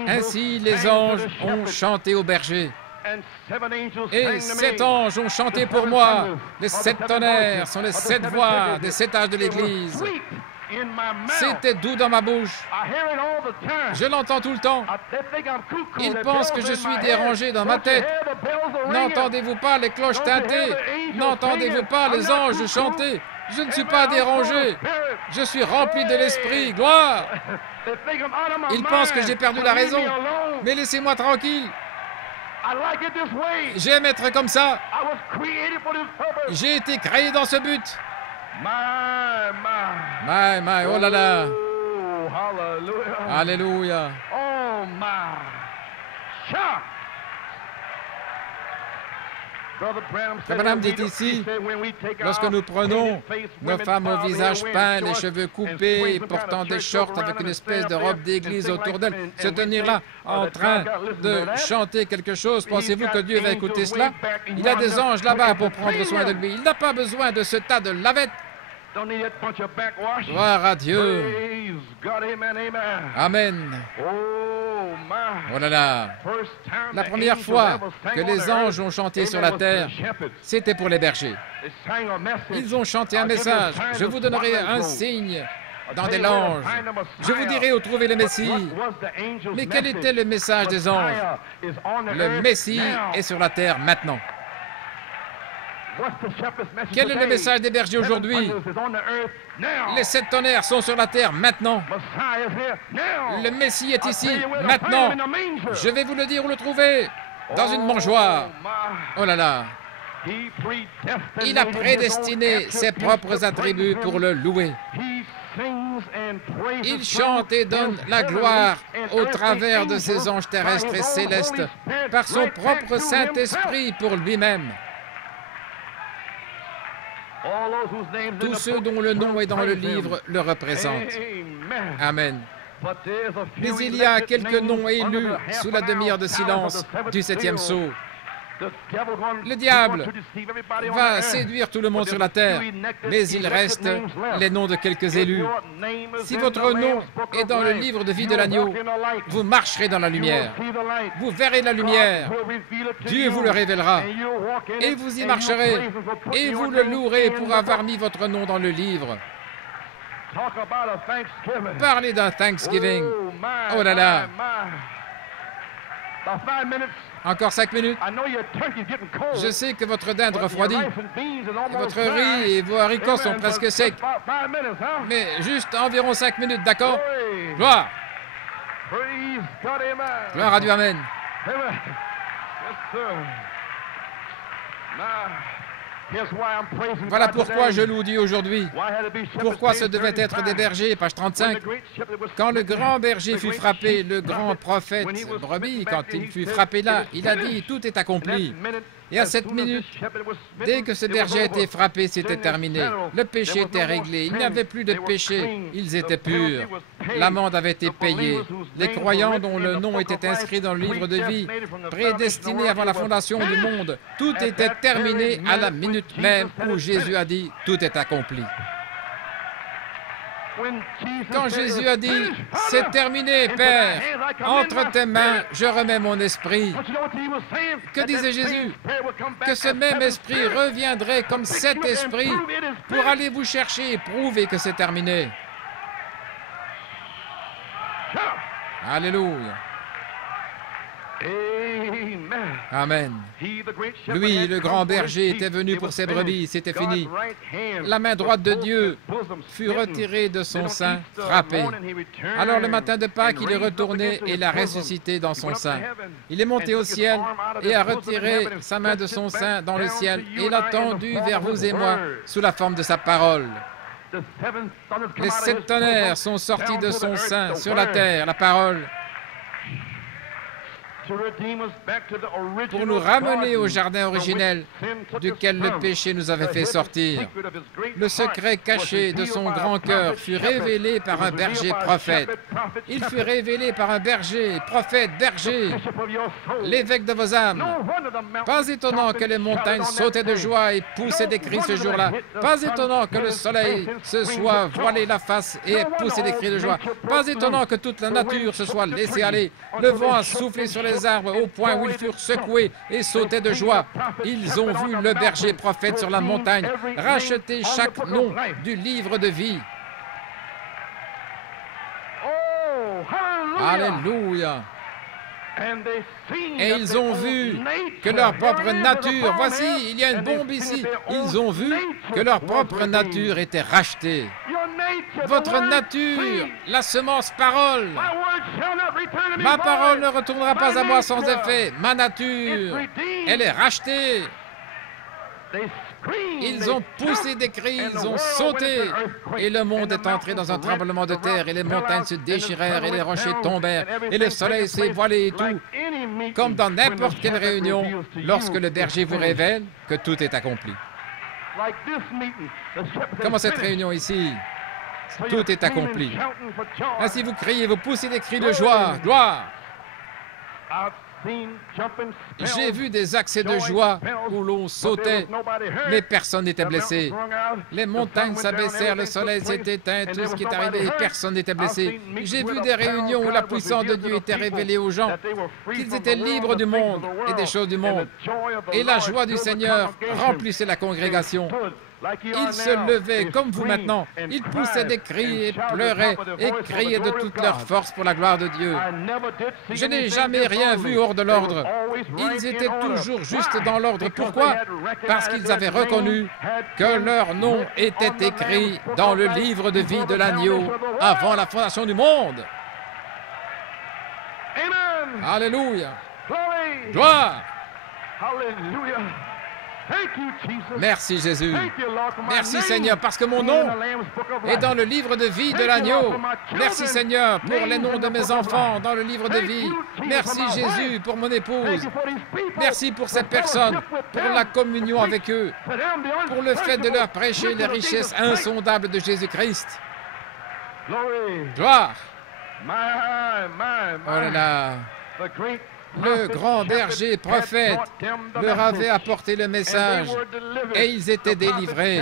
Ainsi, les anges ont chanté aux bergers. Et 7 anges ont chanté pour moi. Les 7 tonnerres sont les 7 voix des 7 âges de l'Église. C'était doux dans ma bouche. Je l'entends tout le temps. Ils pensent que je suis dérangé dans ma tête. N'entendez-vous pas les cloches tinter? N'entendez-vous pas les anges chanter? Je ne suis pas dérangé. Je suis rempli de l'Esprit. Gloire! Ils pensent que j'ai perdu la raison. Mais laissez-moi tranquille. J'aime être comme ça. J'ai été créé dans ce but. My, oh là là. Alléluia. Frère Branham dit ici, lorsque nous prenons nos femmes au visage peint, les cheveux coupés, portant des shorts avec une espèce de robe d'église autour d'elles, se tenir là en train de chanter quelque chose, pensez-vous que Dieu va écouter cela? Il a des anges là-bas pour prendre soin de lui. Il n'a pas besoin de ce tas de lavettes. Gloire à Dieu. Amen. Oh là là. La première fois que les anges ont chanté sur la terre, c'était pour les bergers. Ils ont chanté un message. Je vous donnerai un signe dans des langes. Je vous dirai où trouver le Messie. Mais quel était le message des anges? Le Messie est sur la terre maintenant. Quel est le message des bergers aujourd'hui? Les 7 tonnerres sont sur la terre maintenant. Le Messie est ici maintenant. Je vais vous le dire où le trouver. Dans une mangeoire. Oh là là. Il a prédestiné ses propres attributs pour le louer. Il chante et donne la gloire au travers de ses anges terrestres et célestes par son propre Saint-Esprit pour lui-même. Tous ceux dont le nom est dans le livre le représentent. Amen. Mais il y a quelques noms élus sous la demi-heure de silence du 7e sceau. Le diable va séduire tout le monde sur la terre, mais il reste les noms de quelques élus. Si votre nom est dans le livre de vie de l'agneau, vous marcherez dans la lumière. Vous verrez la lumière. Dieu vous le révélera. Et vous y marcherez. Et vous le louerez pour avoir mis votre nom dans le livre. Parlez d'un Thanksgiving. Oh là là. Encore 5 minutes. Je sais que votre dinde refroidit. Et votre riz et vos haricots sont presque secs. Mais juste environ 5 minutes, d'accord? Gloire. Gloire à Dieu, amen. Voilà pourquoi je loue Dieu aujourd'hui. Pourquoi ce devait être des bergers, page 35. Quand le grand berger fut frappé, le grand prophète brebis, quand il fut frappé là, il a dit, tout est accompli. Et à cette minute, dès que ce berger a été frappé, c'était terminé. Le péché était réglé. Il n'y avait plus de péché. Ils étaient purs. L'amende avait été payée. Les croyants dont le nom était inscrit dans le livre de vie, prédestinés avant la fondation du monde, tout était terminé à la minute même où Jésus a dit, tout est accompli. Quand Jésus a dit, c'est terminé, Père, entre tes mains, je remets mon esprit. Que disait Jésus? Que ce même esprit reviendrait comme cet esprit pour aller vous chercher et prouver que c'est terminé. Alléluia. Amen. Lui, le grand berger, était venu pour ses brebis, c'était fini. La main droite de Dieu fut retirée de son sein, frappée. Alors le matin de Pâques, il est retourné et l'a ressuscité dans son sein. Il est monté au ciel et a retiré sa main de son sein dans le ciel et l'a tendue vers vous et moi sous la forme de sa parole. Les 7 tonnerres sont sortis de son sein sur la terre, la parole, pour nous ramener au jardin originel duquel le péché nous avait fait sortir. Le secret caché de son grand cœur fut révélé par un berger prophète. Il fut révélé par un berger, prophète, berger, l'évêque de vos âmes. Pas étonnant que les montagnes sautaient de joie et poussaient des cris ce jour-là. Pas étonnant que le soleil se soit voilé la face et ait poussé des cris de joie. Pas étonnant que toute la nature se soit laissée aller. Le vent a soufflé sur les arbres au point où ils furent secoués et sautaient de joie. Ils ont vu le berger prophète sur la montagne racheter chaque nom du livre de vie. Alléluia. Et ils ont vu que leur propre nature, voici, il y a une bombe ici, ils ont vu que leur propre nature était rachetée. Votre nature, la semence parole. Ma parole ne retournera pas à moi sans effet. Ma nature, elle est rachetée. Ils ont poussé des cris, ils ont sauté, et le monde est entré dans un tremblement de terre, et les montagnes se déchirèrent, et les rochers tombèrent, et le soleil s'est voilé et tout, comme dans n'importe quelle réunion, lorsque le berger vous révèle que tout est accompli. Comme cette réunion ici, tout est accompli. Ainsi vous criez, vous poussez des cris de joie, gloire. J'ai vu des accès de joie où l'on sautait, mais personne n'était blessé. Les montagnes s'abaissèrent, le soleil s'est éteint, tout ce qui est arrivé, personne n'était blessé. J'ai vu des réunions où la puissance de Dieu était révélée aux gens, qu'ils étaient libres du monde et des choses du monde. Et la joie du Seigneur remplissait la congrégation. Ils se levaient comme vous maintenant. Ils poussaient des cris et pleuraient et criaient de toute leur force pour la gloire de Dieu. Je n'ai jamais rien vu hors de l'ordre. Ils étaient toujours juste dans l'ordre. Pourquoi? Parce qu'ils avaient reconnu que leur nom était écrit dans le livre de vie de l'agneau avant la fondation du monde. Alléluia. Gloire. Merci Jésus. Merci Seigneur, parce que mon nom est dans le livre de vie de l'agneau. Merci Seigneur pour les noms de mes enfants dans le livre de vie. Merci Jésus pour mon épouse. Merci pour cette personne, pour la communion avec eux, pour le fait de leur prêcher les richesses insondables de Jésus-Christ. Gloire. Oh là là. Le grand berger prophète leur avait apporté le message et ils étaient délivrés.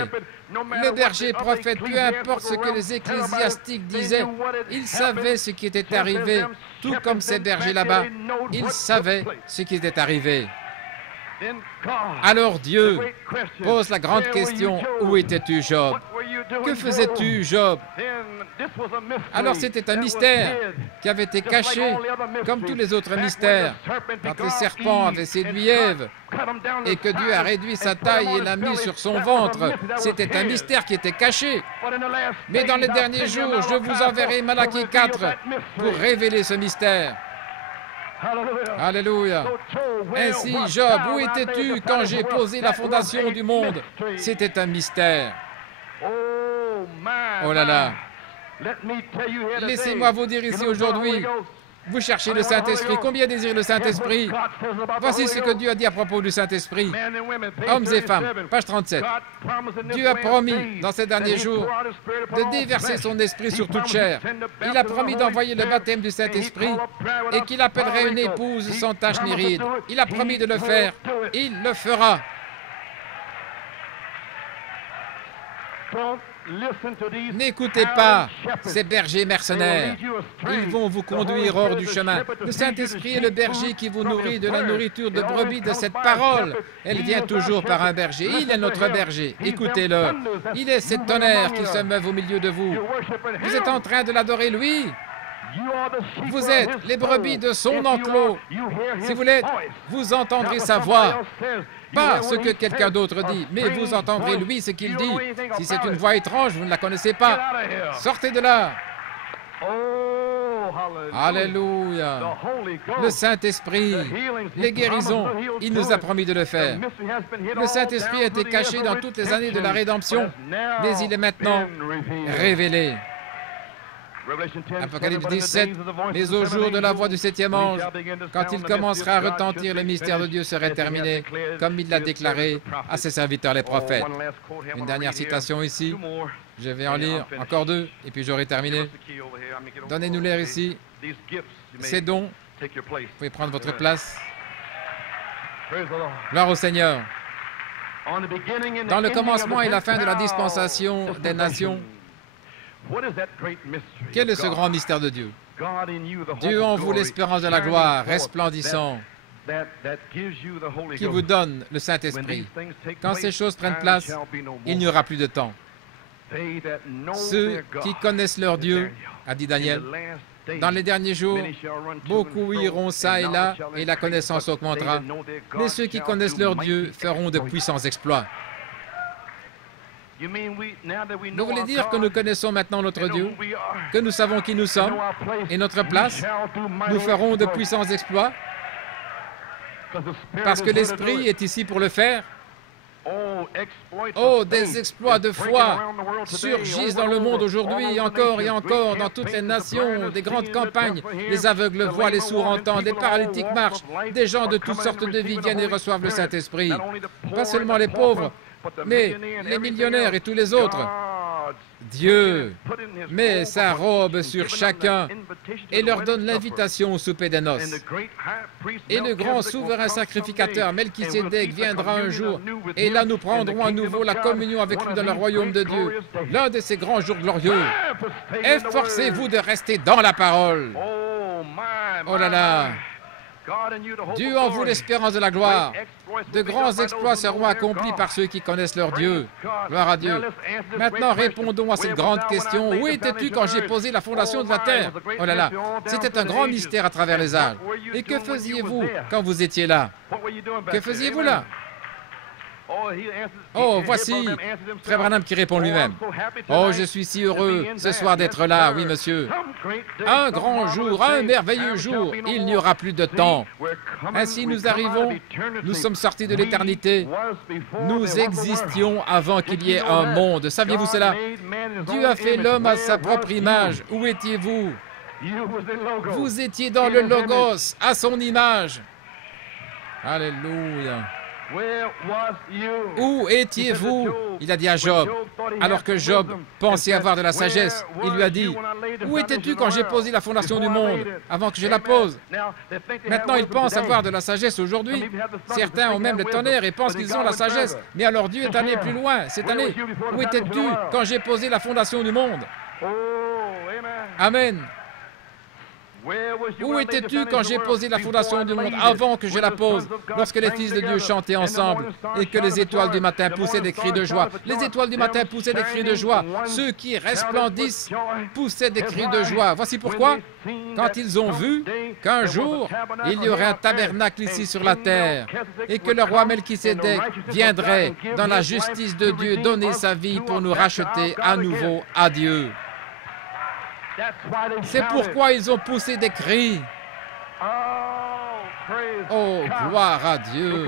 Le berger prophète, peu importe ce que les ecclésiastiques disaient, ils savaient ce qui était arrivé, tout comme ces bergers là-bas, ils savaient ce qui était arrivé. Alors Dieu pose la grande question, où étais-tu, Job? Que faisais-tu, Job? Alors c'était un mystère qui avait été caché, comme tous les autres mystères. Quand le serpent avait séduit Ève et que Dieu a réduit sa taille et l'a mis sur son ventre, c'était un mystère qui était caché. Mais dans les derniers jours, je vous enverrai Malachie 4 pour révéler ce mystère. Alléluia. Ainsi, Job, où étais-tu quand j'ai posé la fondation du monde? C'était un mystère. Oh là là. Laissez-moi vous dire ici aujourd'hui, vous cherchez le Saint-Esprit. Combien désirent le Saint-Esprit? Voici ce que Dieu a dit à propos du Saint-Esprit. Hommes et femmes, page 37. Dieu a promis dans ces derniers jours de déverser son esprit sur toute chair. Il a promis d'envoyer le baptême du Saint-Esprit et qu'il appellerait une épouse sans tache ni ride. Il a promis de le faire. Il le fera. N'écoutez pas ces bergers mercenaires. Ils vont vous conduire hors du chemin. Le Saint-Esprit est le berger qui vous nourrit de la nourriture de brebis de cette parole. Elle vient toujours par un berger. Il est notre berger. Écoutez-le. Il est cette tonnerre qui se meut au milieu de vous. Vous êtes en train de l'adorer, lui. Vous êtes les brebis de son enclos. Si vous l'êtes, vous entendrez sa voix. Pas ce que quelqu'un d'autre dit, mais vous entendrez lui ce qu'il dit. Si c'est une voix étrange, vous ne la connaissez pas. Sortez de là. Alléluia. Le Saint-Esprit, les guérisons, il nous a promis de le faire. Le Saint-Esprit a été caché dans toutes les années de la rédemption, mais il est maintenant révélé. Apocalypse 17, mais au jour de la voix du septième ange, quand il commencera à retentir, le mystère de Dieu serait terminé, comme il l'a déclaré à ses serviteurs les prophètes. Une dernière citation ici, je vais en lire encore deux, et puis j'aurai terminé. Donnez-nous l'air ici. Ces dons, vous pouvez prendre votre place. Gloire au Seigneur. Dans le commencement et la fin de la dispensation des nations, quel est ce grand mystère de Dieu? Dieu en vous l'espérance de la gloire, resplendissant, qui vous donne le Saint-Esprit. Quand ces choses prennent place, il n'y aura plus de temps. Ceux qui connaissent leur Dieu, a dit Daniel, dans les derniers jours, beaucoup iront ça et là, et la connaissance augmentera. Mais ceux qui connaissent leur Dieu feront de puissants exploits. Vous voulez dire que nous connaissons maintenant notre Dieu, que nous savons qui nous sommes et notre place? Nous ferons de puissants exploits parce que l'Esprit est ici pour le faire. Oh, des exploits de foi surgissent dans le monde aujourd'hui, encore et encore, dans toutes les nations, des grandes campagnes. Les aveugles voient, les sourds entendent, les paralytiques marchent. Des gens de toutes sortes de vies viennent et reçoivent le Saint-Esprit. Pas seulement les pauvres, mais les millionnaires et tous les autres. Dieu met sa robe sur chacun et leur donne l'invitation au souper des noces. Et le grand souverain sacrificateur Melchisédek viendra un jour, et là nous prendrons à nouveau la communion avec lui dans le royaume de Dieu, l'un de ces grands jours glorieux. Efforcez-vous de rester dans la parole. Oh là là! Dieu en vous l'espérance de la gloire. De grands exploits seront accomplis par ceux qui connaissent leur Dieu. Gloire à Dieu. Maintenant, répondons à cette grande question. Où étais-tu quand j'ai posé la fondation de la terre? Oh là là, c'était un grand mystère à travers les âges. Et que faisiez-vous quand vous étiez là? Que faisiez-vous là? Oh, voici Frère Branham qui répond lui-même. Oh, je suis si heureux ce soir d'être là, oui, monsieur. Un grand jour, un merveilleux jour, il n'y aura plus de temps. Ainsi, nous arrivons, nous sommes sortis de l'éternité. Nous existions avant qu'il y ait un monde. Saviez-vous cela? Dieu a fait l'homme à sa propre image. Où étiez-vous? Vous étiez dans le Logos, à son image. Alléluia. Où étiez-vous? Il a dit à Job, alors que Job pensait avoir de la sagesse. Il lui a dit, où étais-tu quand j'ai posé la fondation du monde, avant que je la pose? Maintenant, ils pensent avoir de la sagesse aujourd'hui. Certains ont même le tonnerre et pensent qu'ils ont la sagesse. Mais alors Dieu est allé plus loin cette année. Où étais-tu quand j'ai posé la fondation du monde? Amen. Où étais-tu quand j'ai posé la fondation du monde avant que je la pose, lorsque les fils de Dieu chantaient ensemble et que les étoiles du matin poussaient des cris de joie? Les étoiles du matin poussaient des cris de joie. Ceux qui resplendissent poussaient des cris de joie. Voici pourquoi, quand ils ont vu qu'un jour, il y aurait un tabernacle ici sur la terre et que le roi Melchisédek viendrait dans la justice de Dieu donner sa vie pour nous racheter à nouveau à Dieu. C'est pourquoi ils ont poussé des cris. Oh, gloire à Dieu.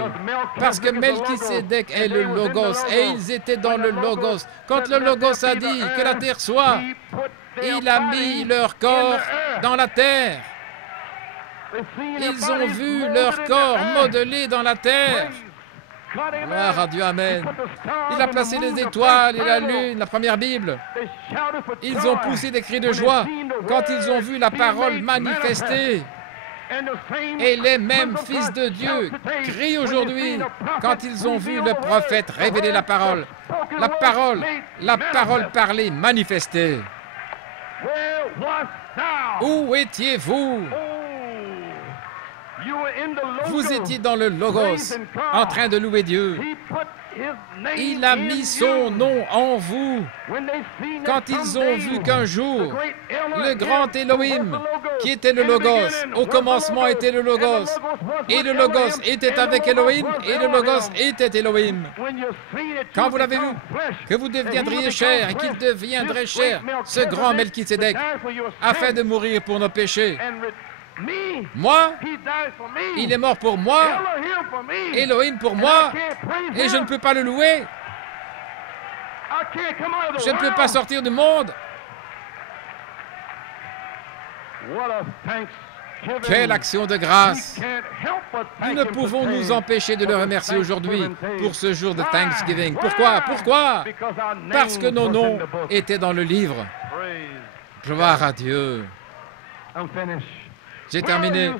Parce que Melchisédek est le Logos et ils étaient dans le Logos. Quand le Logos a dit que la terre soit, il a mis leur corps dans la terre. Ils ont vu leur corps modelé dans la terre. Gloire à Dieu, amen. Il a placé les étoiles et la lune, la première Bible. Ils ont poussé des cris de joie quand ils ont vu la parole manifestée. Et les mêmes fils de Dieu crient aujourd'hui quand ils ont vu le prophète révéler la parole. La parole parlée, manifestée. Où étiez-vous? Vous étiez dans le Logos, en train de louer Dieu. Il a mis son nom en vous. Quand ils ont vu qu'un jour, le grand Elohim, qui était le Logos, au commencement était le Logos, et le Logos était avec Elohim, et le Logos était Elohim. Quand vous l'avez vu, que vous deviendriez chair, et qu'il deviendrait chair, ce grand Melchisédek, afin de mourir pour nos péchés. Moi, il est mort pour moi, Elohim pour moi, et je ne peux pas le louer. Je ne peux pas sortir du monde. Quelle action de grâce! Nous ne pouvons nous empêcher de le remercier aujourd'hui pour ce jour de Thanksgiving. Pourquoi? Pourquoi? Parce que nos noms étaient dans le livre. Gloire à Dieu. J'ai terminé.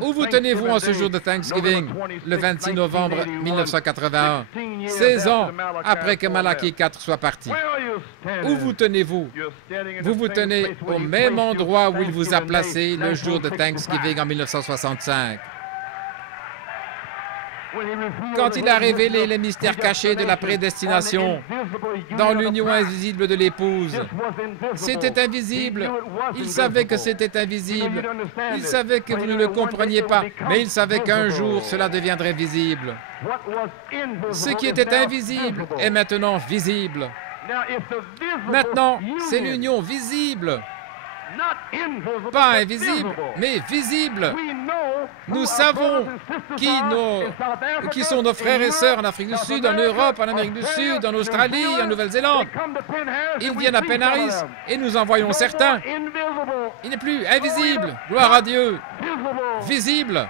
Où vous tenez-vous en ce jour de Thanksgiving, le 26 novembre 1981, 16 ans après que Malachie 4 soit parti? Où vous tenez-vous? Vous vous tenez au même endroit où il vous a placé le jour de Thanksgiving en 1965. Quand il a révélé les mystères cachés de la prédestination dans l'union invisible de l'épouse, c'était invisible. Il savait que c'était invisible. Il savait que vous ne le compreniez pas, mais il savait qu'un jour cela deviendrait visible. Ce qui était invisible est maintenant visible. Maintenant, c'est l'union visible. Pas invisible, mais visible. Nous savons qui sont nos frères et sœurs en Afrique du Sud, en Europe, en Amérique du Sud, en Australie, en Nouvelle-Zélande. Ils viennent à Penn-Harris et nous en voyons certains. Il n'est plus invisible. Gloire à Dieu. Visible.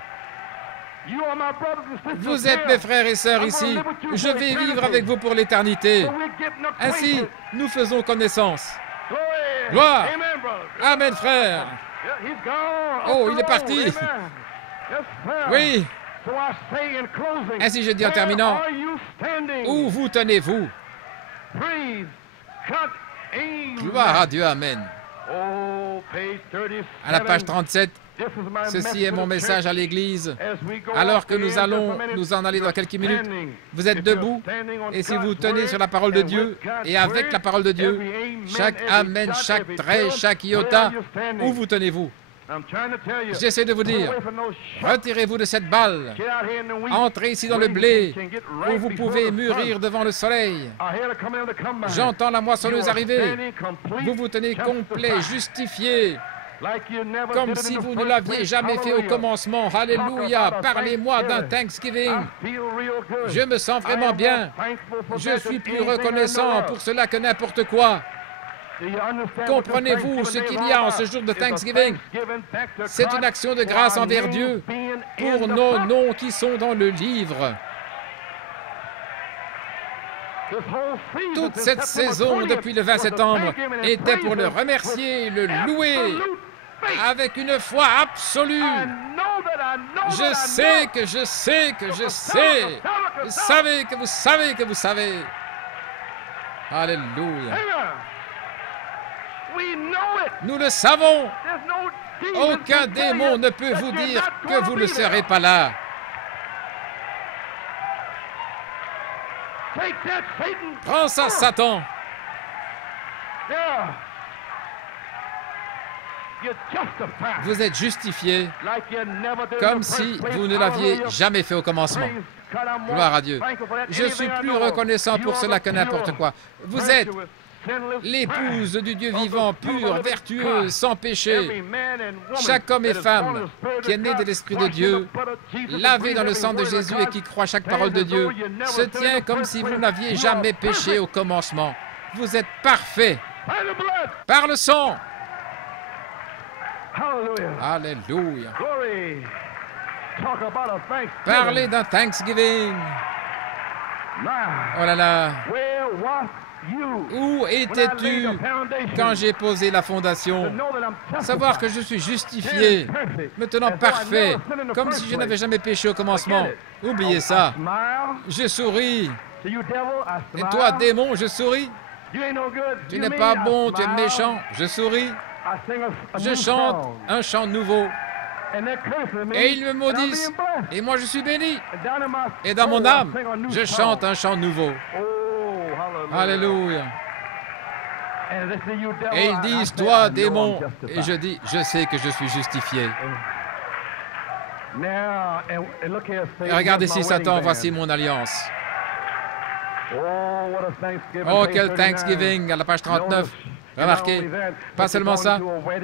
Vous êtes mes frères et sœurs ici. Je vais vivre avec vous pour l'éternité. Ainsi, nous faisons connaissance. Gloire! Amen, frère! Oh, il est parti! Oui! Ainsi je dis en terminant, où vous tenez-vous? Gloire à Dieu, amen. À la page 37, ceci est mon message à l'Église. Alors que nous allons nous en aller dans quelques minutes, vous êtes debout, et si vous tenez sur la parole de Dieu, et avec la parole de Dieu, chaque amen, chaque trait, chaque iota, où vous tenez-vous? J'essaie de vous dire, retirez-vous de cette balle. Entrez ici dans le blé, où vous pouvez mûrir devant le soleil. J'entends la moissonneuse arriver. Vous vous tenez complet, justifié, comme si vous ne l'aviez jamais fait au commencement. Alléluia! Parlez-moi d'un Thanksgiving. Je me sens vraiment bien. Je suis plus reconnaissant pour cela que n'importe quoi. Comprenez-vous ce qu'il y a en ce jour de Thanksgiving? C'est une action de grâce envers Dieu pour nos noms qui sont dans le livre. Toute cette saison depuis le 20 septembre était pour le remercier, le louer avec une foi absolue. Je sais que je sais que je sais. Vous savez que vous savez que vous savez. Alléluia. Nous le savons. Aucun démon ne peut vous dire que vous ne serez pas là. Prends ça, Satan. Vous êtes justifié comme si vous ne l'aviez jamais fait au commencement. Gloire à Dieu. Je suis plus reconnaissant pour cela que n'importe quoi. Vous êtes l'épouse du Dieu vivant, pure, vertueuse, sans péché. Chaque homme et femme qui est né de l'Esprit de Dieu, lavé dans le sang de Jésus et qui croit chaque parole de Dieu, se tient comme si vous n'aviez jamais péché au commencement. Vous êtes parfait par le sang. Alléluia. Parlez d'un Thanksgiving. Oh là là. Où étais-tu quand j'ai posé la fondation? Savoir que je suis justifié, maintenant parfait, comme si je n'avais jamais péché au commencement. Oubliez ça. Je souris. Et toi, démon, je souris. Tu n'es pas bon, tu es méchant. Je souris. Je chante un chant nouveau. Et ils me maudissent. Et moi, je suis béni. Et dans mon âme, je chante un chant nouveau. Alléluia. Et ils disent, toi, démon. Et je dis, je sais que je suis justifié. Et regarde ici, Satan, voici mon alliance. Oh, quel Thanksgiving à la page 39. Remarquez, pas seulement ça,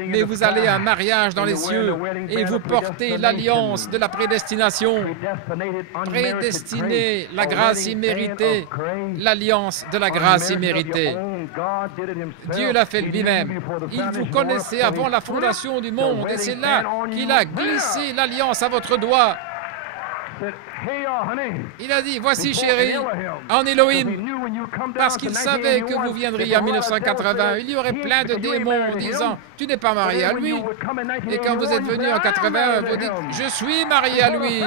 mais vous allez à un mariage dans les cieux et vous portez l'alliance de la prédestination. Prédestiné, la grâce imméritée, l'alliance de la grâce imméritée. Dieu l'a fait lui-même. Il vous connaissait avant la fondation du monde et c'est là qu'il a glissé l'alliance à votre doigt. Il a dit, voici chérie, en Elohim, parce qu'il savait que vous viendriez en 1980. Il y aurait plein de démons disant, tu n'es pas marié à lui. Et quand vous êtes venu en 81, vous dites, je suis marié à lui.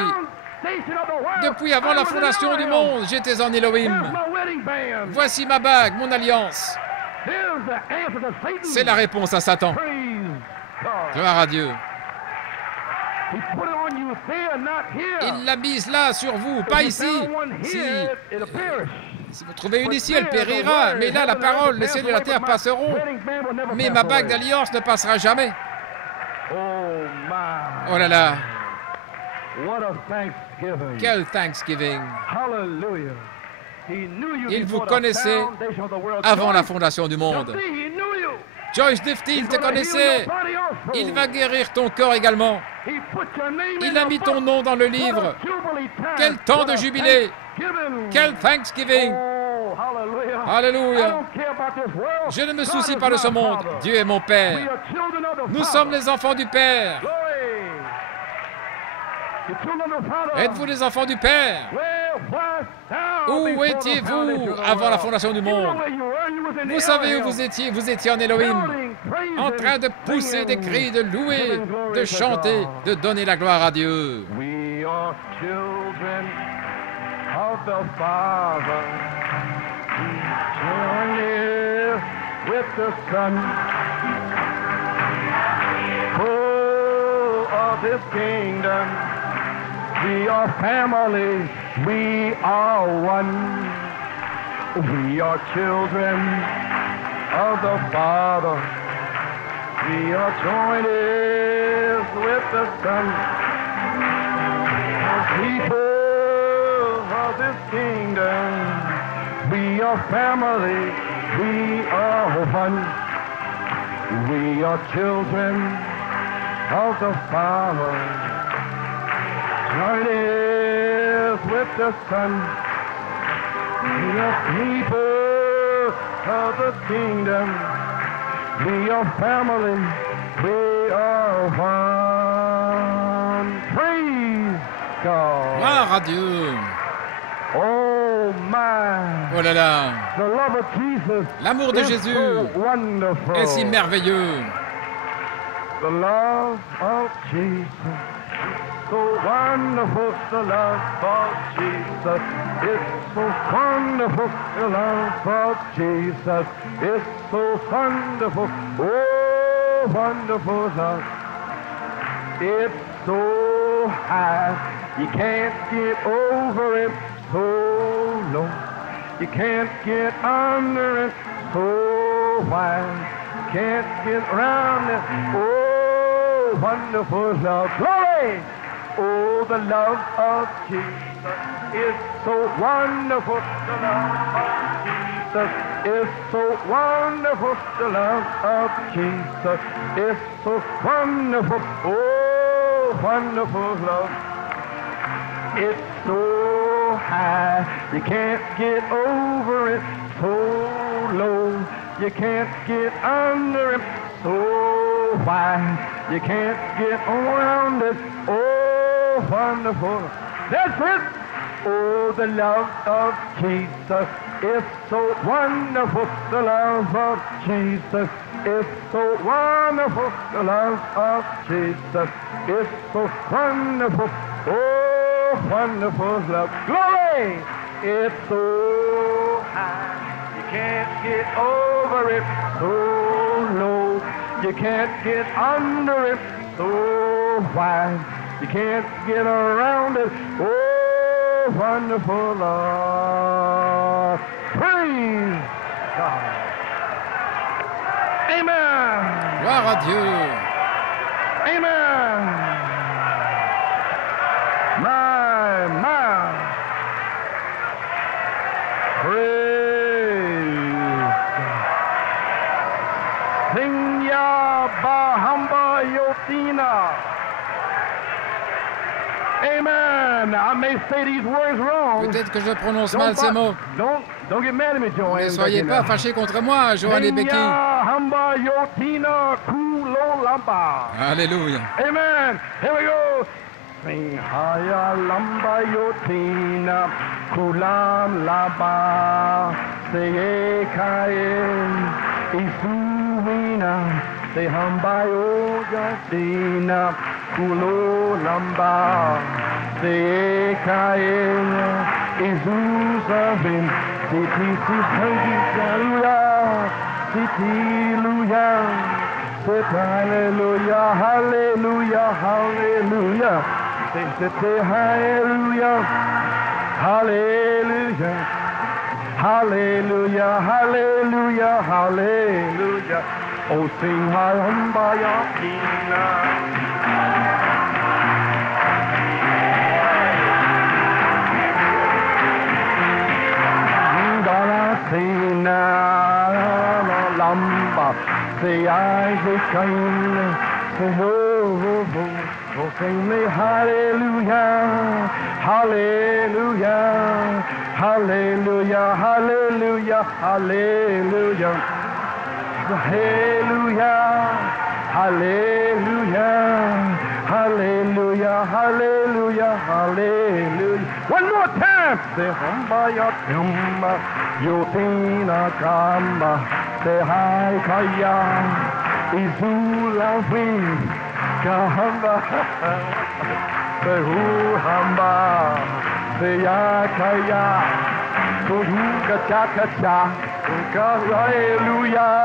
Depuis avant la fondation du monde, j'étais en Elohim. Voici ma bague, mon alliance. C'est la réponse à Satan. Gloire à Dieu. Il l'a mise là sur vous, pas ici. Si vous trouvez une ici, elle périra. Mais là, la parole, les cieux et la terre passeront. Mais ma bague d'alliance ne passera jamais. Oh là là. Quel Thanksgiving. Il vous connaissait avant la fondation du monde. Joyce Dufty te connaissait. Il va guérir ton corps également. Il a mis ton nom dans le livre. Quel temps de jubilé. Quel Thanksgiving. Alléluia. Je ne me soucie pas de ce monde. Dieu est mon Père. Nous sommes les enfants du Père. Êtes-vous les enfants du Père? Où étiez-vous avant la fondation du monde? Vous savez où vous étiez? Vous étiez en Elohim, en train de pousser des cris, de louer, de chanter, de donner la gloire à Dieu. We are children of the Father, journey with the Son, full of His kingdom. We are family, we are one. We are children of the Father. We are joined with the Son. People of this kingdom, we are family, we are one. We are children of the Father. Join us with the Son. We are people of the kingdom. We are family. We are one. Praise God. Gloire à Dieu. Oh my. Oh là là. The love of Jesus. L'amour de Jésus So wonderful. est si merveilleux. The love of Jesus. So wonderful, the love of Jesus. It's so wonderful, the love of Jesus. It's so wonderful, oh, wonderful love. It's so high, you can't get over it. So low, you can't get under it. So wide, you can't get around it. Oh, wonderful love. Glory! Oh, the love of Jesus is so wonderful. The love of Jesus is so wonderful. The love of Jesus is so wonderful. Oh, wonderful love. It's so high, you can't get over it. So low, you can't get under it. So wide, you can't get around it. Oh, wonderful. That's it. Oh, the love of Jesus is so wonderful. The love of Jesus is so wonderful. The love of Jesus is so wonderful. Oh, wonderful love. Glory! It's so high, you can't get over it. So low, you can't get under it. So wide, you can't get around it. Oh, wonderful love. Praise God. Amen. Gloire à Dieu. Amen. My. Praise God. Sing ya Bahamba Yotina. Amen. I may say these words wrong. Peut-être que je prononce mal ces mots. Don't get mad at me, Joanne. Ne soyez pas fâchés contre moi, Joanne et Becky. Hamba Yotina Kulo Lamba. Alléluia. Amen. Here we go. Sing Haya Lamba Yotina Kulam Laba. Say Kain Isuwina. Say Hamba Yotina Kulo Lamba. Say Kain Isuzavin. Siti hallelujah, sit hallelujah, hallelujah, hallelujah. Say hallelujah, hallelujah, hallelujah, hallelujah, hallelujah. Oh, sing hallelujah. Lamba, say Isaac Cain, say oh, sing me hallelujah, hallelujah, hallelujah, hallelujah, hallelujah, hallelujah, hallelujah, hallelujah, hallelujah, hallelujah. One more time, say hamba ya tumba, yotina kamba. Say hi kaya, izula wing, kahamba. Say hu hamba, say ya kaya, kuhuka chakacha, hallelujah,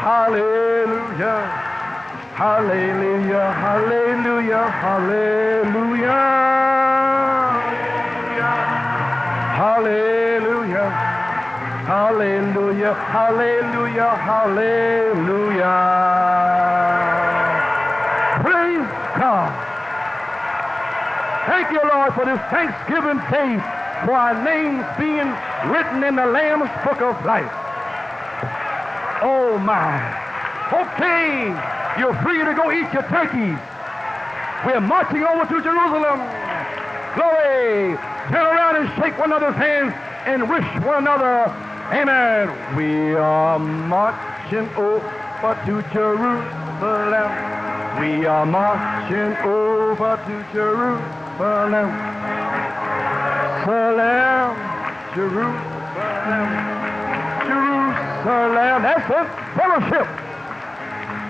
hallelujah, hallelujah, hallelujah, hallelujah, hallelujah. Hallelujah, hallelujah, hallelujah. Praise Thank you, Lord, for this Thanksgiving day, for our names being written in the Lamb's Book of Life. Oh, my. Okay, you're free to go eat your turkeys. We're marching over to Jerusalem. Glory. Turn around and shake one another's hands and wish one another, amen. We are marching over to Jerusalem. We are marching over to Jerusalem. Jerusalem, Jerusalem, Jerusalem. That's it. Fellowship.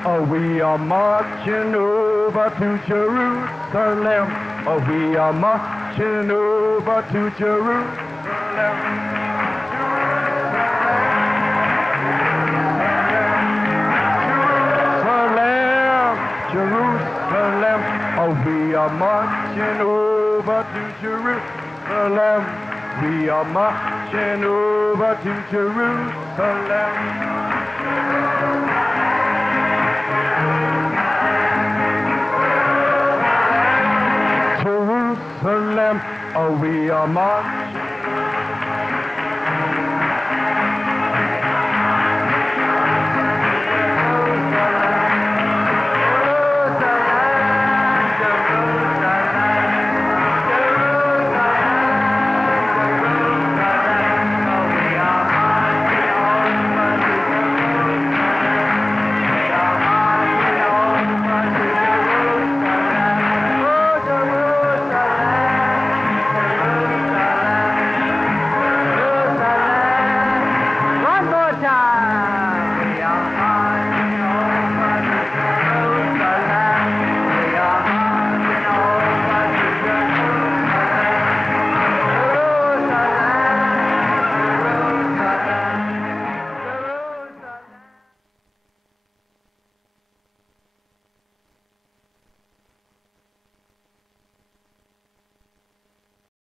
Oh, we are marching over to Jerusalem. Oh, we are marching over to Jerusalem. Jerusalem, oh, we are marching over to Jerusalem. We are marching over to Jerusalem. Jerusalem, oh, we are marching